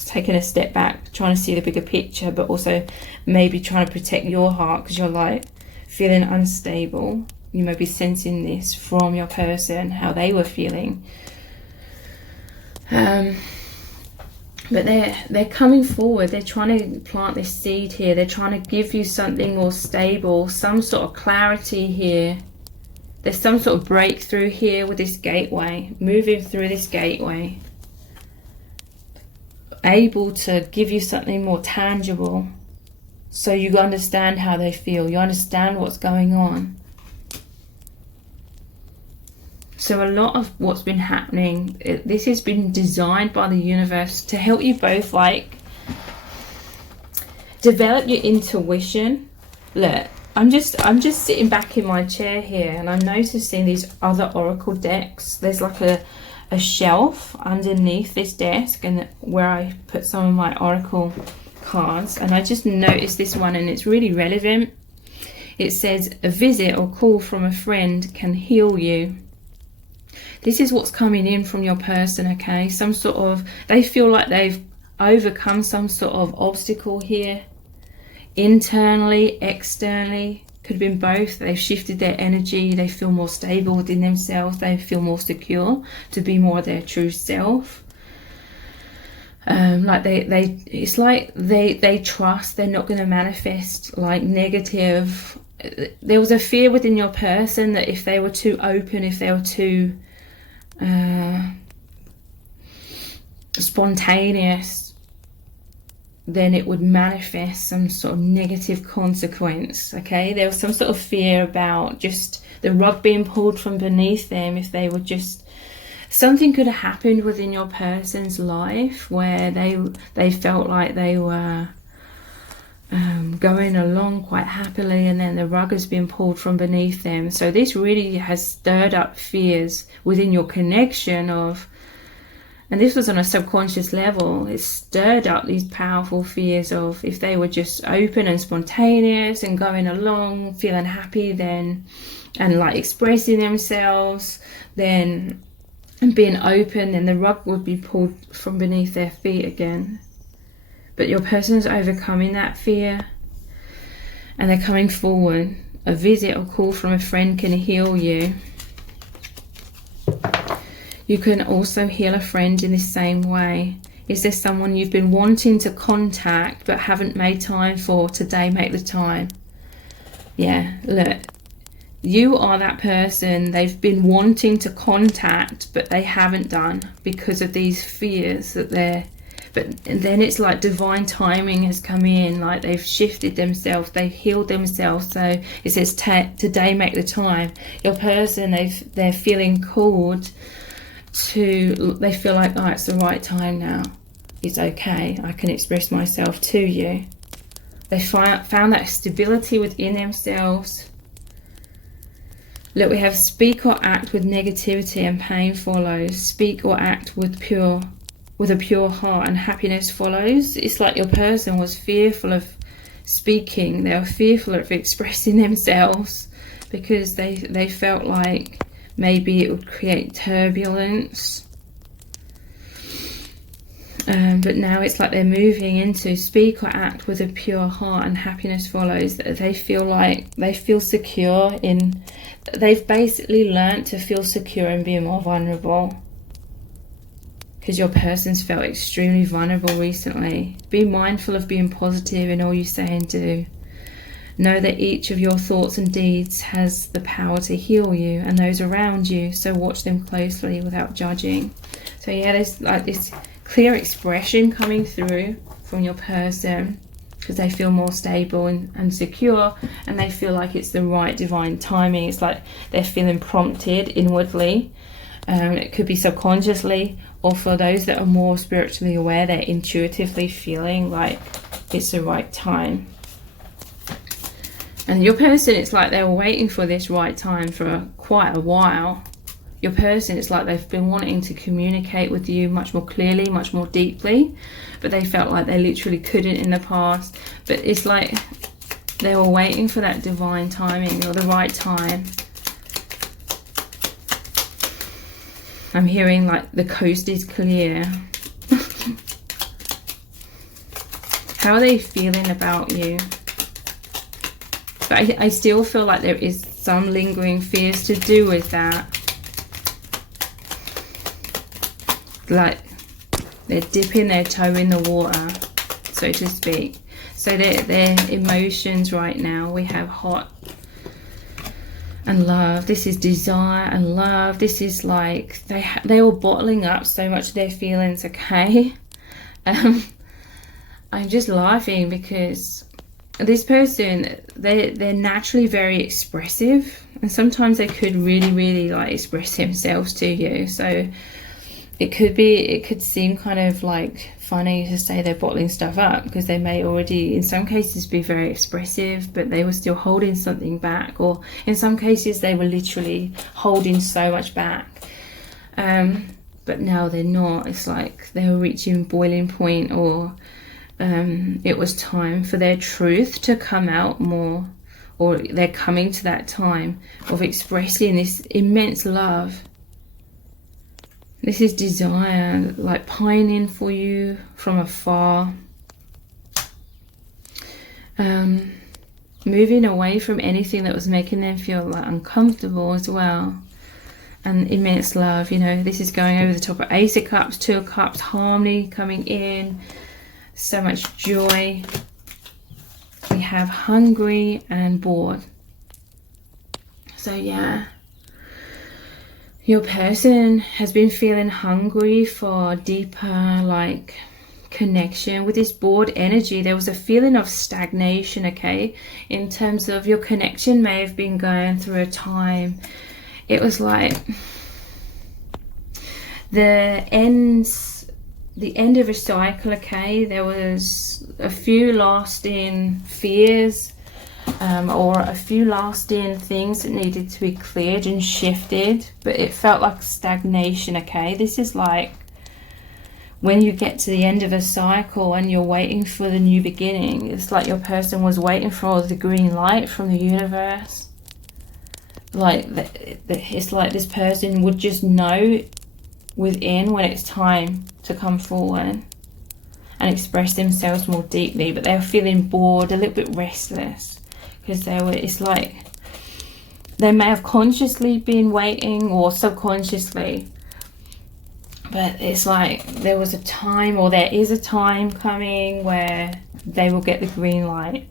taking a step back, trying to see the bigger picture, but also maybe trying to protect your heart because you're like feeling unstable. you may be sensing this from your person, how they were feeling. But they're coming forward. They're trying to plant this seed here. They're trying to give you something more stable, some sort of clarity here. There's some sort of breakthrough here with this gateway, moving through this gateway, able to give you something more tangible, so you understand how they feel, you understand what's going on. So a lot of what's been happening, this has been designed by the universe to help you both, like, develop your intuition. Look, I'm just sitting back in my chair here, and I'm noticing these other oracle decks. There's like a shelf underneath this desk, and where I put some of my oracle cards, and I just noticed this one, and it's really relevant. It says, a visit or call from a friend can heal you. This is what's coming in from your person, okay? Some sort of, they feel like they've overcome some sort of obstacle here, internally, externally. Could have been both. They've shifted their energy. They feel more stable within themselves. They feel more secure to be more their true self. Like it's like they trust they're not going to manifest like negative. There was a fear within your person that if they were too open, if they were too spontaneous, then it would manifest some sort of negative consequence. Okay, there was some sort of fear about just the rug being pulled from beneath them. If they were just, something could have happened within your person's life where they felt like they were going along quite happily, and then the rug has been pulled from beneath them. So this really has stirred up fears within your connection of, and this was on a subconscious level, it stirred up these powerful fears of, if they were just open and spontaneous and going along, feeling happy, then, and like expressing themselves, then, and being open, then the rug would be pulled from beneath their feet again. But your person is overcoming that fear, and they're coming forward. A visit or call from a friend can heal you. You can also heal a friend in the same way. Is there someone you've been wanting to contact but haven't made time for? Today, make the time. Yeah, look, you are that person they've been wanting to contact but they haven't done because of these fears that they're, but then it's like divine timing has come in, like they've shifted themselves, they've healed themselves. So it says today make the time. Your person, they're feeling called to, they feel like, oh, it's the right time now, it's okay, I can express myself to you. They found that stability within themselves. Look, we have speak or act with negativity and pain follows. Speak or act with a pure heart and happiness follows. It's like your person was fearful of speaking. They were fearful of expressing themselves because they felt like maybe it would create turbulence. But now it's like they're moving into speak or act with a pure heart and happiness follows. They feel secure in, they've basically learned to feel secure and be more vulnerable. Because your person's felt extremely vulnerable recently. Be mindful of being positive in all you say and do. Know that each of your thoughts and deeds has the power to heal you and those around you, so watch them closely without judging. So yeah, there's like this clear expression coming through from your person because they feel more stable and secure, and they feel like it's the right divine timing. It's like they're feeling prompted inwardly. It could be subconsciously, or for those that are more spiritually aware, they're intuitively feeling like it's the right time. And your person, it's like they were waiting for this right time for quite a while. Your person, it's like they've been wanting to communicate with you much more clearly, much more deeply, but they felt like they literally couldn't in the past. But it's like they were waiting for that divine timing or the right time. I'm hearing like the coast is clear. How are they feeling about you? But I still feel like there is some lingering fears to do with that. Like they're dipping their toe in the water, so to speak. So their emotions right now, we have hot and love. This is desire and love. This is like they were bottling up so much of their feelings, okay? I'm just laughing because this person, they're naturally very expressive, and sometimes they could really like express themselves to you. So it could seem kind of like funny to say they're bottling stuff up, because they may already in some cases be very expressive, but they were still holding something back, or in some cases they were literally holding so much back, but now they're not. It's like they were reaching boiling point, or it was time for their truth to come out more, or they're coming to that time of expressing this immense love. This is desire, like pining for you from afar. Moving away from anything that was making them feel like uncomfortable as well. And immense love, you know, this is going over the top of Ace of Cups, Two of Cups, harmony coming in. So much joy. We have hungry and bored. So yeah. Your person has been feeling hungry for deeper, like, connection. With this bored energy, there was a feeling of stagnation, okay? In terms of your connection may have been going through a time. It was like the end of a cycle, okay? There was a few lasting fears, or a few lasting things that needed to be cleared and shifted, but it felt like stagnation, okay? This is like when you get to the end of a cycle and you're waiting for the new beginning. It's like your person was waiting for the green light from the universe. Like it's like this person would just know within when it's time to come forward and express themselves more deeply, but they were feeling bored, a little bit restless. Because it's like they may have consciously been waiting, or subconsciously, but it's like there was a time, or there is a time coming where they will get the green light.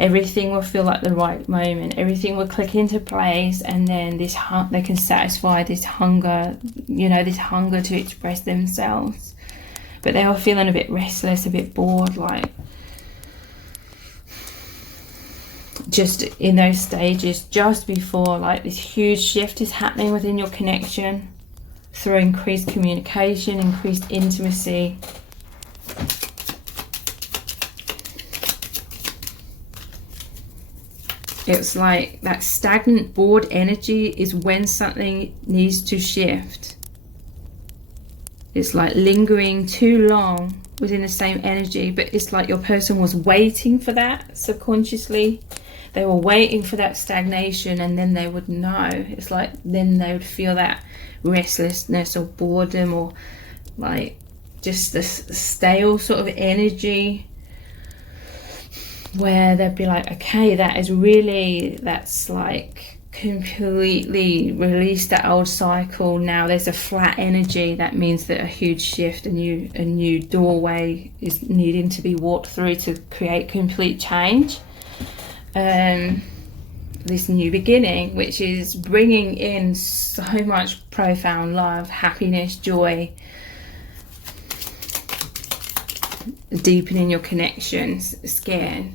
Everything will feel like the right moment. Everything will click into place, and then they can satisfy this hunger, you know, this hunger to express themselves. But they were feeling a bit restless, a bit bored, like just in those stages just before like this huge shift is happening within your connection through increased communication, increased intimacy. It's like that stagnant, bored energy is when something needs to shift. It's like lingering too long within the same energy, but it's like your person was waiting for that subconsciously. They were waiting for that stagnation, and then they would know. It's like then they would feel that restlessness or boredom, or like just this stale sort of energy where they'd be like, okay, that's like completely released that old cycle. Now there's a flat energy. That means that a huge shift, a new doorway is needing to be walked through to create complete change. This new beginning, which is bringing in so much profound love, happiness, joy, deepening your connections, scared.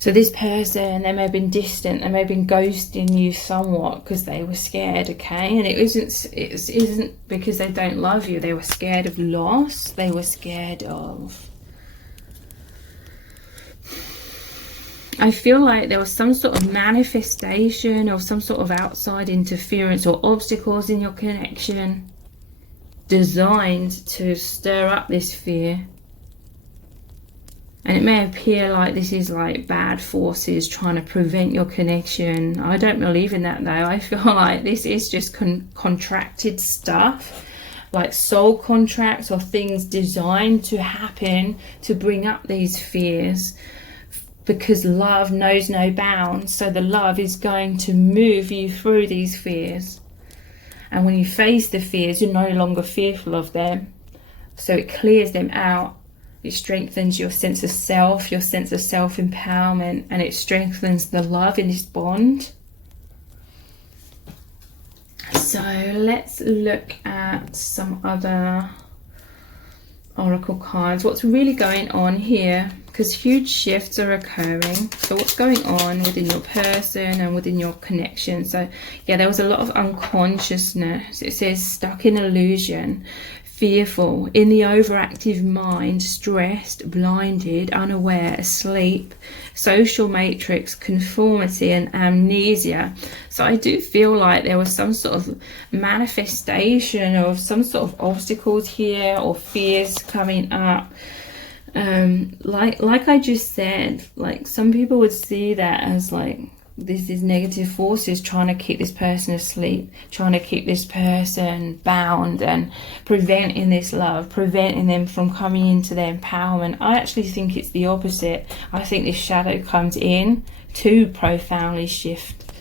So this person, they may have been distant, they may have been ghosting you somewhat because they were scared, okay? And it isn't because they don't love you. They were scared of loss. They were scared of... I feel like there was some sort of manifestation or some sort of outside interference or obstacles in your connection designed to stir up this fear. And it may appear like this is like bad forces trying to prevent your connection. I don't believe in that though. I feel like this is just contracted stuff, like soul contracts or things designed to happen to bring up these fears because love knows no bounds. So the love is going to move you through these fears. And when you face the fears, you're no longer fearful of them. So it clears them out. It strengthens your sense of self, your sense of self-empowerment, and it strengthens the love in this bond. So let's look at some other oracle cards. What's really going on here, because huge shifts are occurring. So what's going on within your person and within your connection? So yeah, there was a lot of unconsciousness. It says stuck in illusion, fearful, in the overactive mind, stressed, blinded, unaware, asleep, social matrix, conformity and amnesia. So I do feel like there was some sort of manifestation of some sort of obstacles here or fears coming up. Like I just said, like some people would see that as like this is negative forces trying to keep this person asleep, trying to keep this person bound and preventing this love, preventing them from coming into their empowerment. I actually think it's the opposite. I think this shadow comes in to profoundly shift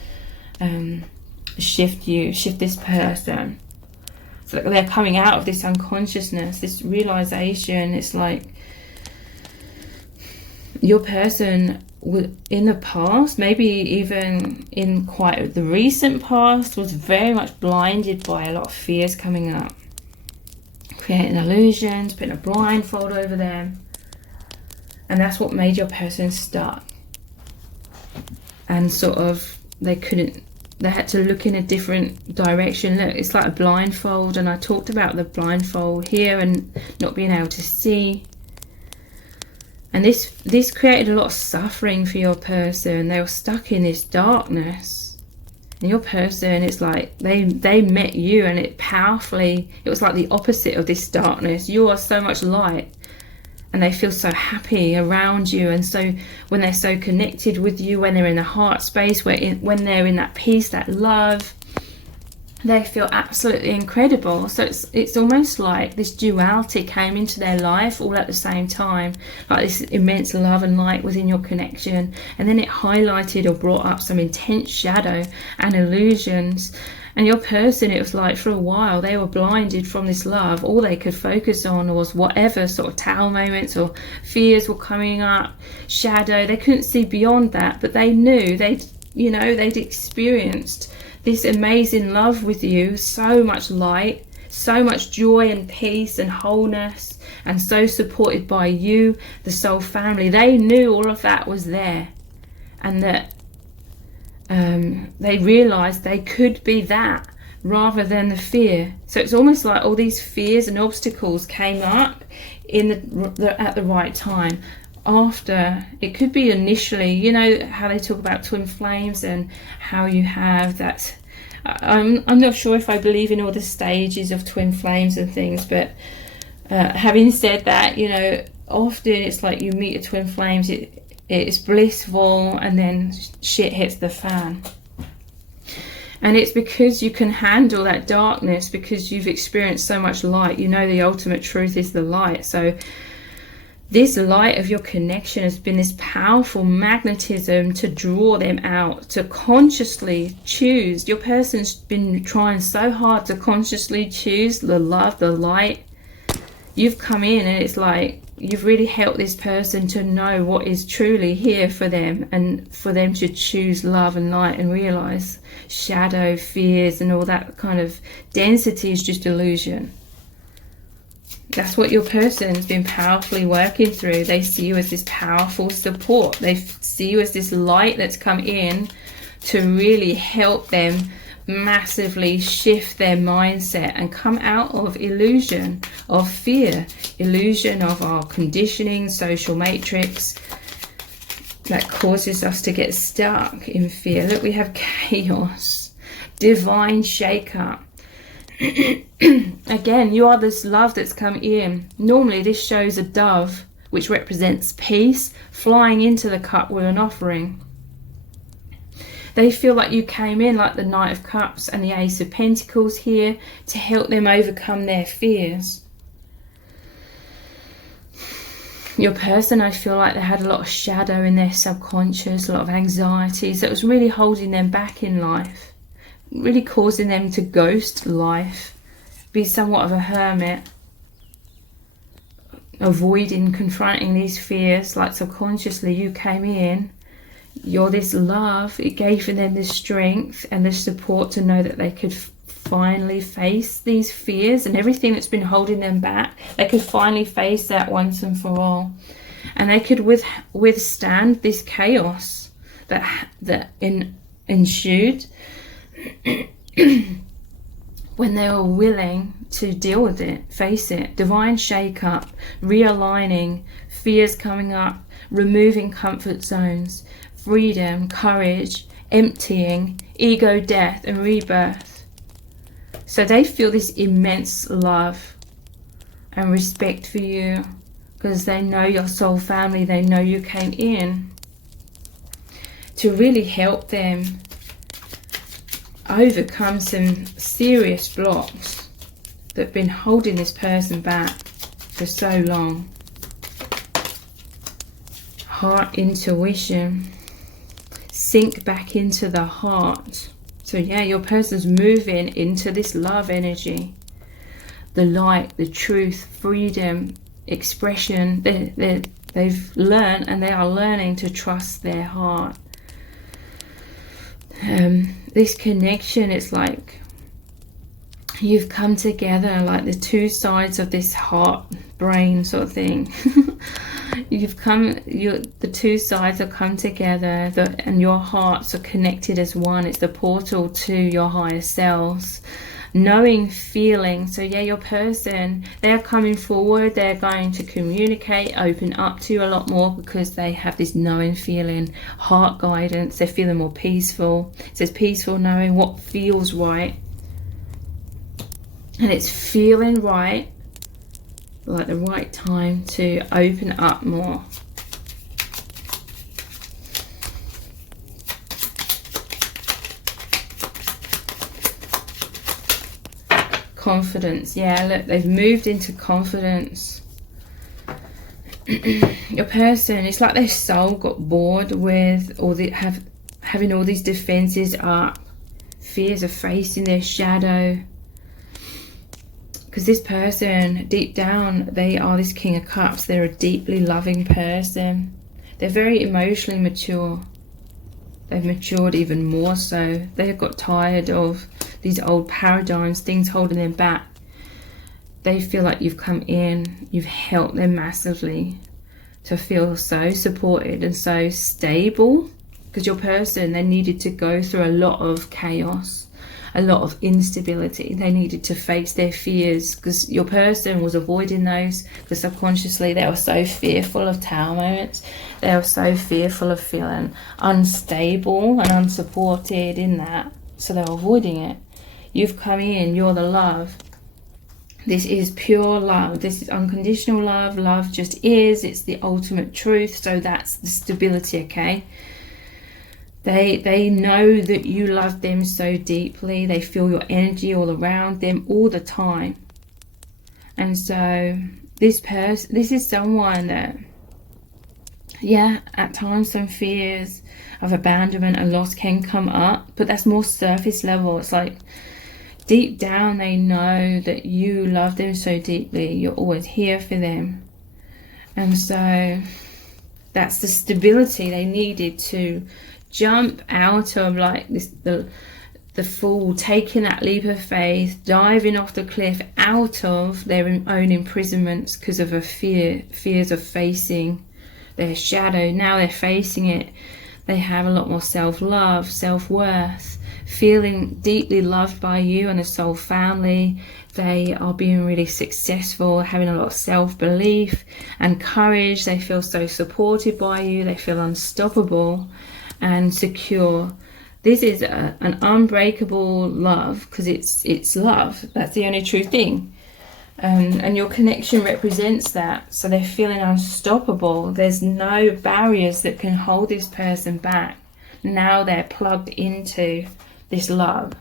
this person. So they're coming out of this unconsciousness, this realization. It's like your person in the past, maybe even in quite the recent past, was very much blinded by a lot of fears coming up, creating illusions, putting a blindfold over them, and that's what made your person stuck. And sort of they had to look in a different direction. Look, it's like a blindfold, and I talked about the blindfold here and not being able to see. And this created a lot of suffering for your person. They were stuck in this darkness. And your person, it's like they met you, and it was like the opposite of this darkness. You are so much light, and they feel so happy around you. And so when they're so connected with you, when they're in the heart space, when they're in that peace, that love, they feel absolutely incredible. So it's almost like this duality came into their life all at the same time, like this immense love and light within your connection, and then it highlighted or brought up some intense shadow and illusions. And your person, it was like for a while they were blinded from this love. All they could focus on was whatever sort of tower moments or fears were coming up, shadow. They couldn't see beyond that, but they knew they'd experienced this amazing love with you, so much light, so much joy and peace and wholeness, and so supported by you, the soul family. They knew all of that was there, and that they realized they could be that rather than the fear. So it's almost like all these fears and obstacles came up at the right time. After, it could be initially, you know how they talk about twin flames and how you have that. I'm not sure if I believe in all the stages of twin flames and things, but having said that, you know, often it's like you meet a twin flames, it's blissful, and then shit hits the fan. And it's because you can handle that darkness, because you've experienced so much light. You know the ultimate truth is the light. So this light of your connection has been this powerful magnetism to draw them out, to consciously choose. Your person's been trying so hard to consciously choose the love, the light. You've come in and it's like you've really helped this person to know what is truly here for them, and for them to choose love and light and realize shadow, fears and all that kind of density is just illusion. That's what your person's been powerfully working through. They see you as this powerful support. They see you as this light that's come in to really help them massively shift their mindset and come out of illusion of fear, illusion of our conditioning, social matrix that causes us to get stuck in fear. Look, we have chaos, divine shake-up. Again, you are this love that's come in. Normally this shows a dove, which represents peace, flying into the cup with an offering. They feel like you came in like the Knight of Cups and the Ace of Pentacles here to help them overcome their fears. Your person, I feel like they had a lot of shadow in their subconscious, a lot of anxieties that was really holding them back in life, really causing them to ghost life, be somewhat of a hermit, avoiding confronting these fears. Like subconsciously you came in, you're this love, it gave them the strength and the support to know that they could finally face these fears and everything that's been holding them back. They could finally face that once and for all, and they could withstand this chaos that ensued when they were willing to deal with it, face it. Divine shake-up, realigning, fears coming up, removing comfort zones, freedom, courage, emptying, ego death and rebirth. So they feel this immense love and respect for you because they know your soul family. They know you came in to really help them overcome some serious blocks that have been holding this person back for so long. Heart intuition. Sink back into the heart. So yeah, your person's moving into this love energy. The light, the truth, freedom, expression. They've learned and they are learning to trust their heart. This connection, it's like you've come together like the two sides of this heart brain sort of thing. The two sides have come together, and your hearts are connected as one. It's the portal to your higher selves. Knowing, feeling. So yeah, your person, they're coming forward, they're going to communicate, open up to you a lot more because they have this knowing feeling, heart guidance. They're feeling more peaceful. It says peaceful, knowing what feels right. And it's feeling right, like the right time to open up more. Confidence. Yeah, look, they've moved into confidence. Your person, it's like their soul got bored with having all these defenses up, fears of facing their shadow. Because this person, deep down, they are this King of Cups. They're a deeply loving person. They're very emotionally mature. They've matured even more so. They have got tired of these old paradigms, things holding them back. They feel like you've come in, you've helped them massively to feel so supported and so stable. Because your person, they needed to go through a lot of chaos, a lot of instability. They needed to face their fears because your person was avoiding those because subconsciously they were so fearful of tower moments. They were so fearful of feeling unstable and unsupported in that. So they were avoiding it. You've come in, you're the love. This is pure love. This is unconditional love. Love just is. It's the ultimate truth. So that's the stability, okay? They know that you love them so deeply. They feel your energy all around them all the time. And so this is someone that, yeah, at times some fears of abandonment and loss can come up, but that's more surface level. It's like deep down they know that you love them so deeply. You're always here for them. And so that's the stability they needed to jump out of like this, the fall, taking that leap of faith, diving off the cliff out of their own imprisonments because of fears of facing their shadow. Now they're facing it. They have a lot more self-love, self-worth, feeling deeply loved by you and the soul family. They are being really successful, having a lot of self-belief and courage. They feel so supported by you. They feel unstoppable and secure. This is an unbreakable love because it's love. That's the only true thing. And your connection represents that. So they're feeling unstoppable. There's no barriers that can hold this person back. Now they're plugged into this love.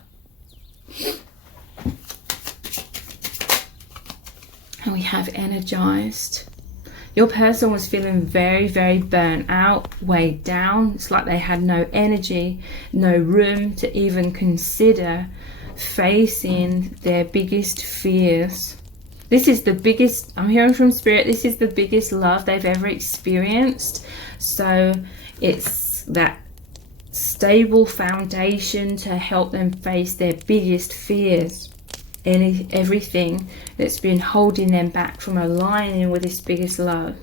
And we have energized. Your person was feeling very, very burnt out, weighed down. It's like they had no energy, no room to even consider facing their biggest fears. This is the biggest, I'm hearing from Spirit, this is the biggest love they've ever experienced. So it's that stable foundation to help them face their biggest fears. Everything that's been holding them back from aligning with this biggest love.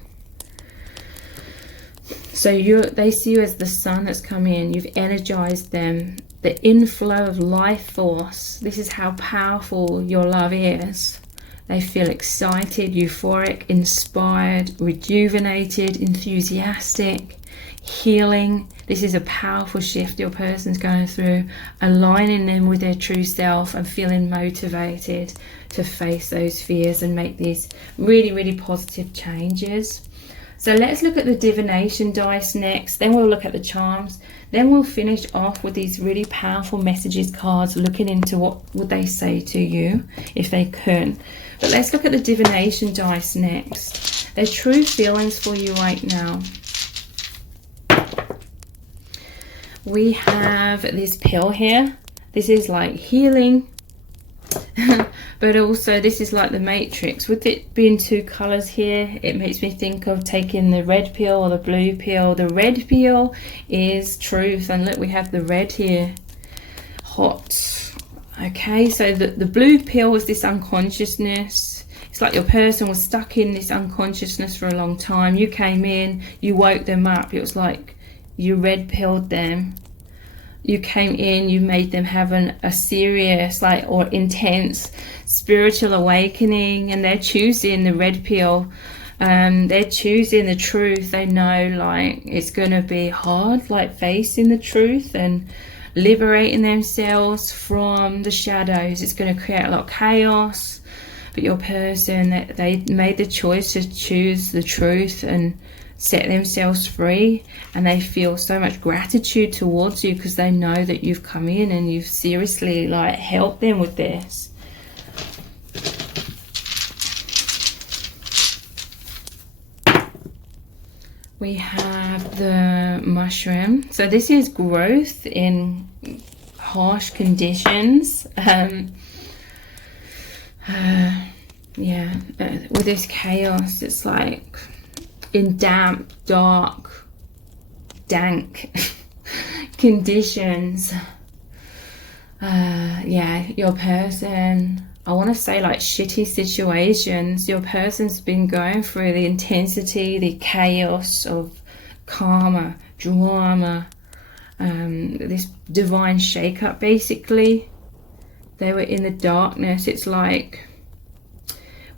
So they see you as the sun that's come in. You've energized them. The inflow of life force. This is how powerful your love is. They feel excited, euphoric, inspired, rejuvenated, enthusiastic, healing. This is a powerful shift your person's going through, aligning them with their true self and feeling motivated to face those fears and make these really, really positive changes. So let's look at the divination dice next, then we'll look at the charms, then we'll finish off with these really powerful messages cards, looking into what would they say to you if they could. But let's look at the divination dice next. Their true feelings for you right now. We have this pill here. This is like healing. But also this is like the Matrix. With it being two colors here, it makes me think of taking the red pill or the blue pill. The red pill is truth, and look, we have the red here, hot. Okay, so the blue pill was this unconsciousness. It's like your person was stuck in this unconsciousness for a long time. You came in, you woke them up. It was like you red pilled them. You came in, you made them have a serious, like, or intense spiritual awakening, and they're choosing the red pill. They're choosing the truth. They know, like, it's going to be hard, like facing the truth and liberating themselves from the shadows. It's going to create a lot of chaos, but your person, they made the choice to choose the truth and set themselves free, and they feel so much gratitude towards you because they know that you've come in and you've seriously, like, helped them with this. We have the mushroom. So this is growth in harsh conditions. With this chaos, it's like in damp, dark, dank conditions. Your person, I want to say, like, shitty situations. Your person's been going through the intensity, the chaos of karma, drama, this divine shake-up, basically. They were in the darkness. It's like,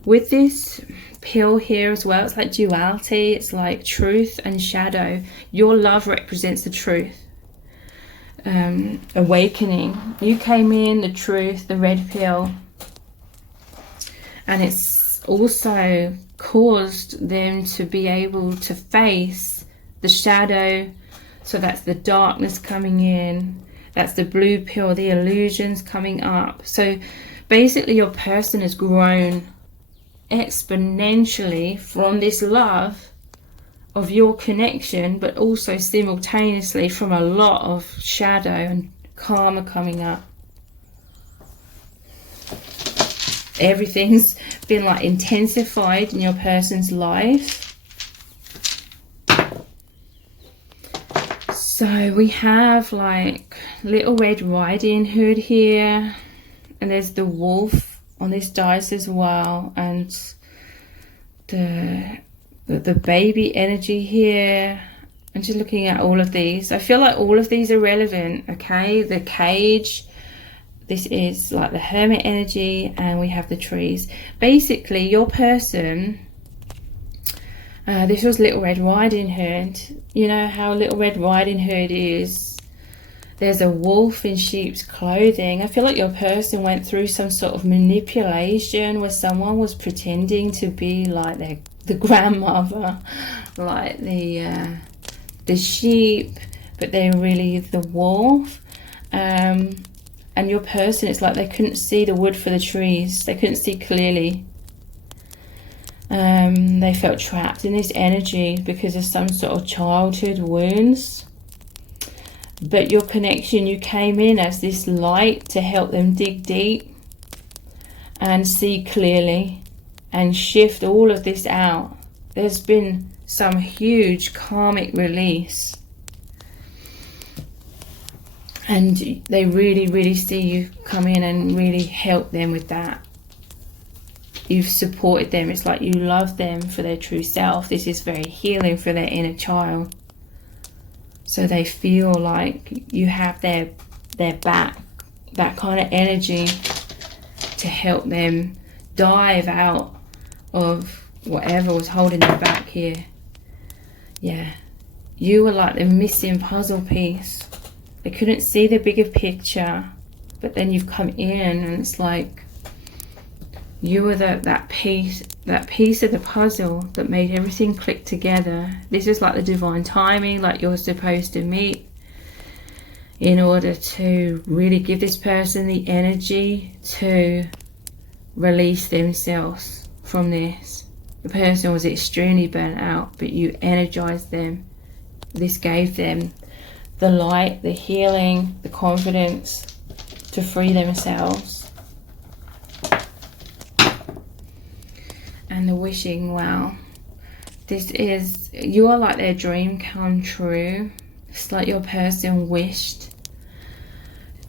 with this pill here as well, it's like duality. It's like truth and shadow. Your love represents the truth. Awakening. You came in, the truth, the red pill. And it's also caused them to be able to face the shadow. So that's the darkness coming in. That's the blue pill, the illusions coming up. So basically your person has grown exponentially from this love of your connection, but also simultaneously from a lot of shadow and karma coming up. Everything's been, like, intensified in your person's life. So we have, like, Little Red Riding Hood here, and there's the wolf on this dice as well, and the baby energy here. I'm just looking at all of these. I feel like all of these are relevant. Okay, the cage, this is like the hermit energy, and we have the trees. Basically your person, this was Little Red Riding Hood. You know how Little Red Riding Hood is, there's a wolf in sheep's clothing. I feel like your person went through some sort of manipulation where someone was pretending to be like the grandmother, like the sheep, but they're really the wolf. And your person, it's like they couldn't see the wood for the trees. They couldn't see clearly. They felt trapped in this energy because of some sort of childhood wounds. But your connection, you came in as this light to help them dig deep and see clearly and shift all of this out. There's been some huge karmic release. And they really, really see you come in and really help them with that. You've supported them. It's like you love them for their true self. This is very healing for their inner child. So they feel like you have their back, that kind of energy to help them dive out of whatever was holding them back here. Yeah, you were like the missing puzzle piece. They couldn't see the bigger picture, but then you've come in and it's like you were that piece of the puzzle that made everything click together. This is like the divine timing, like you're supposed to meet in order to really give this person the energy to release themselves from this. The person was extremely burnt out, but you energized them. This gave them the light, the healing, the confidence to free themselves. And the wishing, wow. You are like their dream come true. It's like your person wished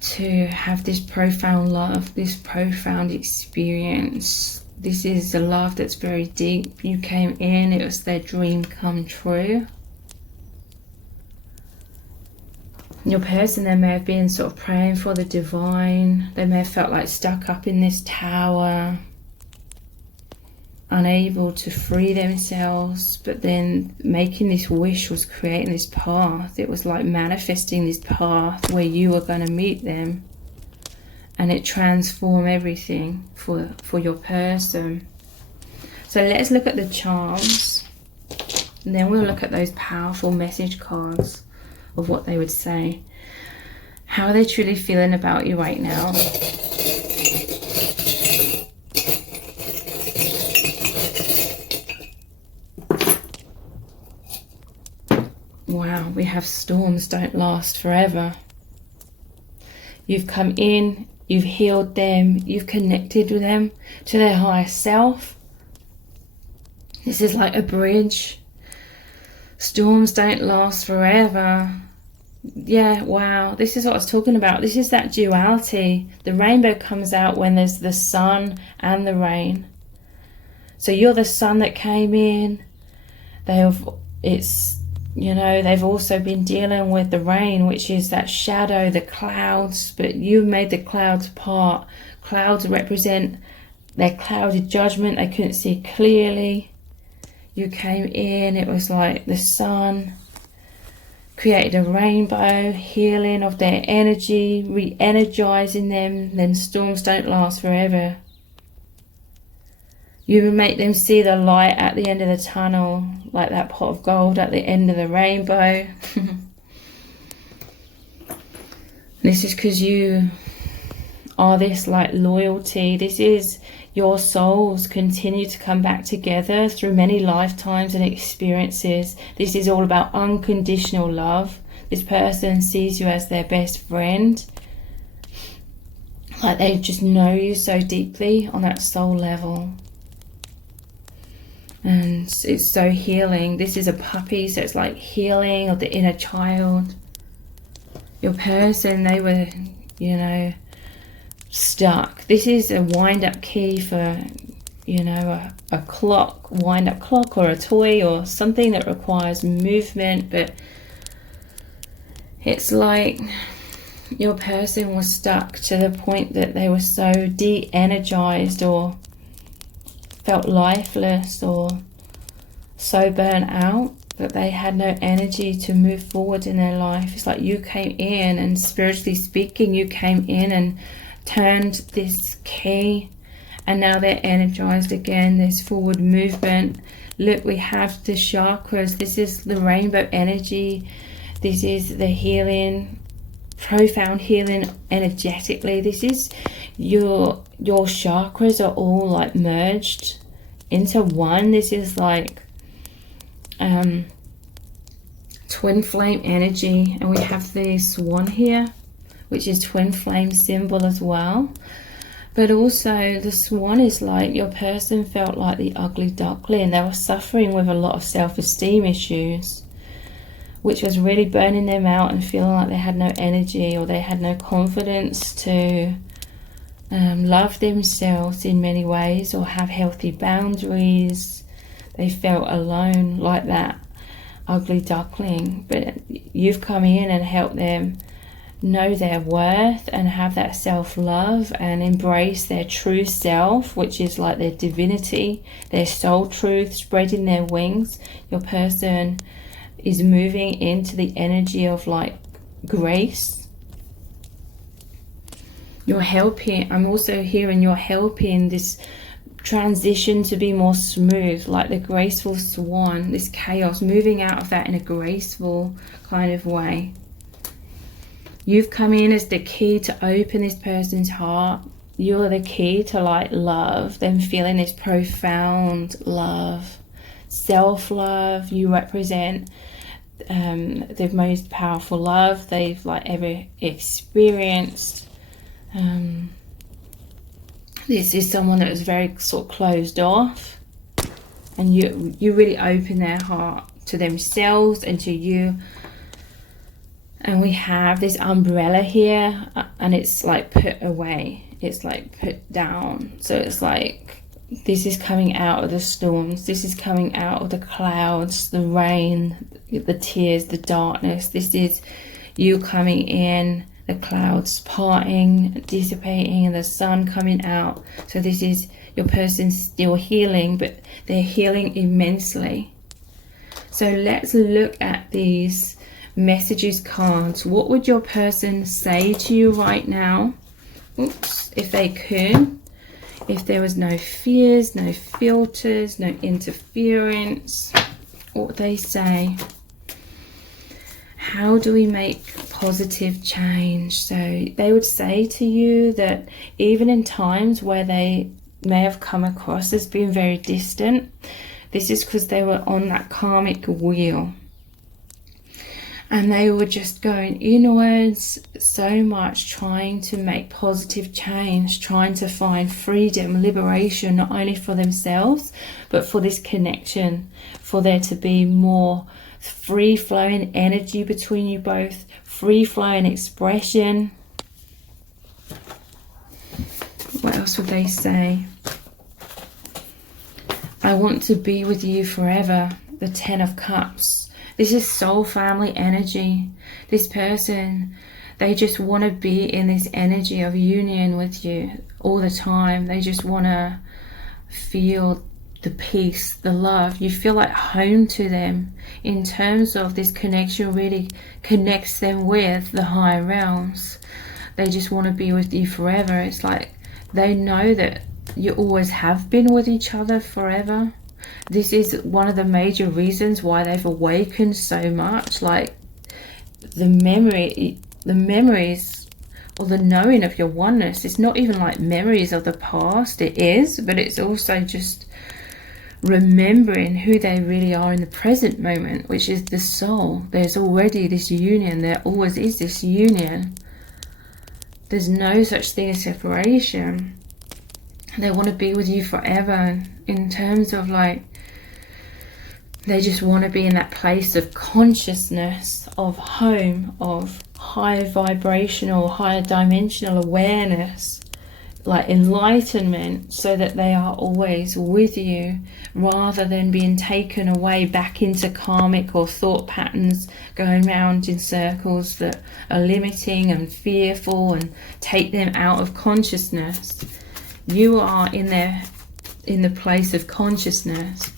to have this profound love, this profound experience. This is a love that's very deep. You came in, it was their dream come true. Your person, they may have been sort of praying for the divine. They may have felt like stuck up in this tower, unable to free themselves, but then making this wish was creating this path. It was like manifesting this path where you were going to meet them, and it transformed everything for your person. So let's look at the charms, and then we'll look at those powerful message cards of what they would say. How are they truly feeling about you right now? Wow, we have storms don't last forever. You've come in, you've healed them, you've connected with them to their higher self. This is like a bridge. Storms don't last forever. Yeah, wow, this is what I was talking about. This is that duality. The rainbow comes out when there's the sun and the rain. So you're the sun that came in. They've also been dealing with the rain, which is that shadow, the clouds, but you made the clouds part. Clouds represent their clouded judgment. They couldn't see clearly. You came in, it was like the sun created a rainbow, healing of their energy, re-energizing them. Then storms don't last forever. You would make them see the light at the end of the tunnel, like that pot of gold at the end of the rainbow. This is because you are this like loyalty. This is your souls continue to come back together through many lifetimes and experiences. This is all about unconditional love. This person sees you as their best friend. Like they just know you so deeply on that soul level. And it's so healing. This is a puppy, so it's like healing of the inner child. Your person, they were, stuck. This is a wind-up key for, a clock, wind-up clock, or a toy, or something that requires movement. But it's like your person was stuck to the point that they were so de-energized or felt lifeless or so burnt out that they had no energy to move forward in their life. It's like you came in, and spiritually speaking, you came in and turned this key, and now they're energized again. There's forward movement. Look, we have the chakras. This is the rainbow energy. This is the healing, profound healing energetically. This is your chakras are all like merged into one. This is like twin flame energy, and we have the swan here, which is twin flame symbol as well. But also the swan is like your person felt like the ugly duckling. They were suffering with a lot of self-esteem issues, which was really burning them out and feeling like they had no energy, or they had no confidence to love themselves in many ways, or have healthy boundaries. They felt alone like that ugly duckling. But you've come in and helped them know their worth and have that self-love and embrace their true self, which is like their divinity, their soul truth, spreading their wings. Your person is moving into the energy of like grace. You're helping, I'm also hearing you're helping this transition to be more smooth, like the graceful swan, this chaos, moving out of that in a graceful kind of way. You've come in as the key to open this person's heart. You're the key to like love, them feeling this profound love, self-love. You represent the most powerful love they've like ever experienced. This is someone that is very sort of closed off, and you really open their heart to themselves and to you. And we have this umbrella here, and it's like put away, it's like put down. So it's like this is coming out of the storms, this is coming out of the clouds, the rain, the tears, the darkness. This is you coming in, the clouds parting, dissipating, and the sun coming out. So this is your person still healing, but they're healing immensely. So let's look at these messages cards. What would your person say to you right now? Oops, if they could, if there was no fears, no filters, no interference, what would they say? How do we make positive change? So they would say to you that even in times where they may have come across as being very distant, this is because they were on that karmic wheel. And they were just going inwards so much, trying to make positive change, trying to find freedom, liberation, not only for themselves, but for this connection, for there to be more free-flowing energy between you both, free-flowing expression. What else would they say? I want to be with you forever, the 10 of Cups. This is soul family energy. This person, they just want to be in this energy of union with you all the time. They just want to feel the peace, the love. You feel like home to them in terms of this connection really connects them with the higher realms. They just want to be with you forever. It's like they know that you always have been with each other forever. This is one of the major reasons why they've awakened so much. Like the memories or the knowing of your oneness. It's not even like memories of the past. It is, but it's also just remembering who they really are in the present moment, which is the soul. There's already this union. There always is this union. There's no such thing as separation. They want to be with you forever, in terms of like they just want to be in that place of consciousness, of home, of higher vibrational, higher dimensional awareness, like enlightenment, so that they are always with you rather than being taken away back into karmic or thought patterns, going round in circles that are limiting and fearful and take them out of consciousness. You are in the place of consciousness,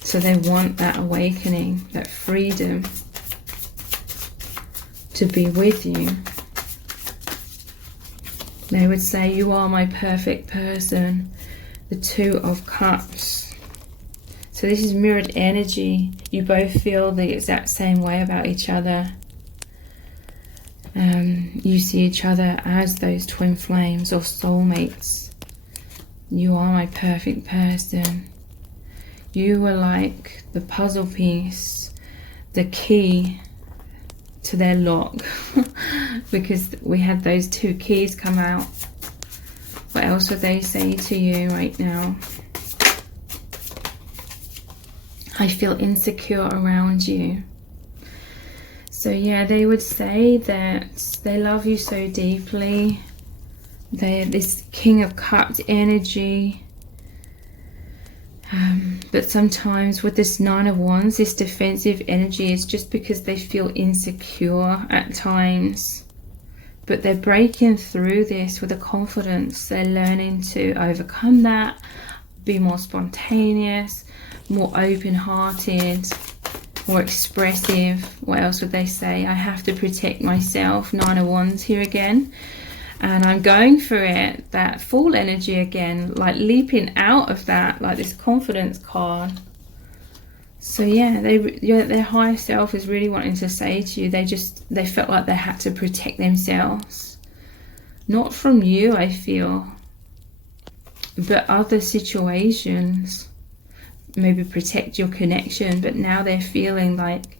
so they want that awakening, that freedom to be with you. They would say, you are my perfect person, the 2 of Cups. So this is mirrored energy. You both feel the exact same way about each other. You see each other as those twin flames or soulmates. You are my perfect person. You were like the puzzle piece, the key to their lock, because we had those two keys come out. What else would they say to you right now? I feel insecure around you. So yeah, they would say that they love you so deeply. They're this King of Cups energy. But sometimes with this Nine of Wands, this defensive energy is just because they feel insecure at times. But they're breaking through this with a confidence. They're learning to overcome that, be more spontaneous, more open-hearted, more expressive. What else would they say? I have to protect myself. Nine of Wands here again. And I'm going for it, that Fool energy again, like leaping out of that, like this confidence card. So yeah, their higher self is really wanting to say to you, they felt like they had to protect themselves. Not from you, I feel, but other situations. Maybe protect your connection, but now they're feeling like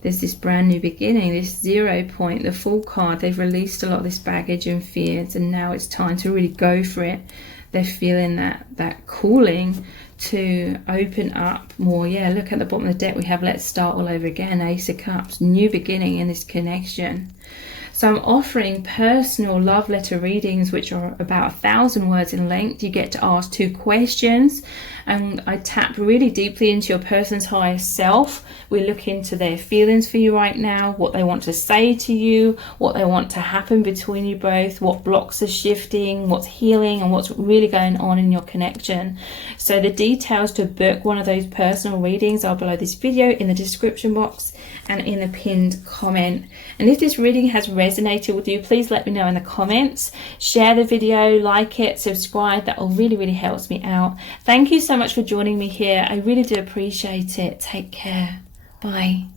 there's this brand new beginning, this 0 point, the Fool card. They've released a lot of this baggage and fears, and now it's time to really go for it. They're feeling that calling to open up more. Yeah, look at the bottom of the deck. We have let's start all over again, Ace of Cups, new beginning in this connection. So I'm offering personal love letter readings, which are about 1,000 words in length. You get to ask 2 questions, and I tap really deeply into your person's higher self. We look into their feelings for you right now, what they want to say to you, what they want to happen between you both, what blocks are shifting, what's healing, and what's really going on in your connection. So the details to book one of those personal readings are below this video in the description box and in the pinned comment. And if this reading has resonated with you, please let me know in the comments. Share the video, like it, subscribe. That all really helps me out. Thank you so much for joining me here. I really do appreciate it. Take care. Bye.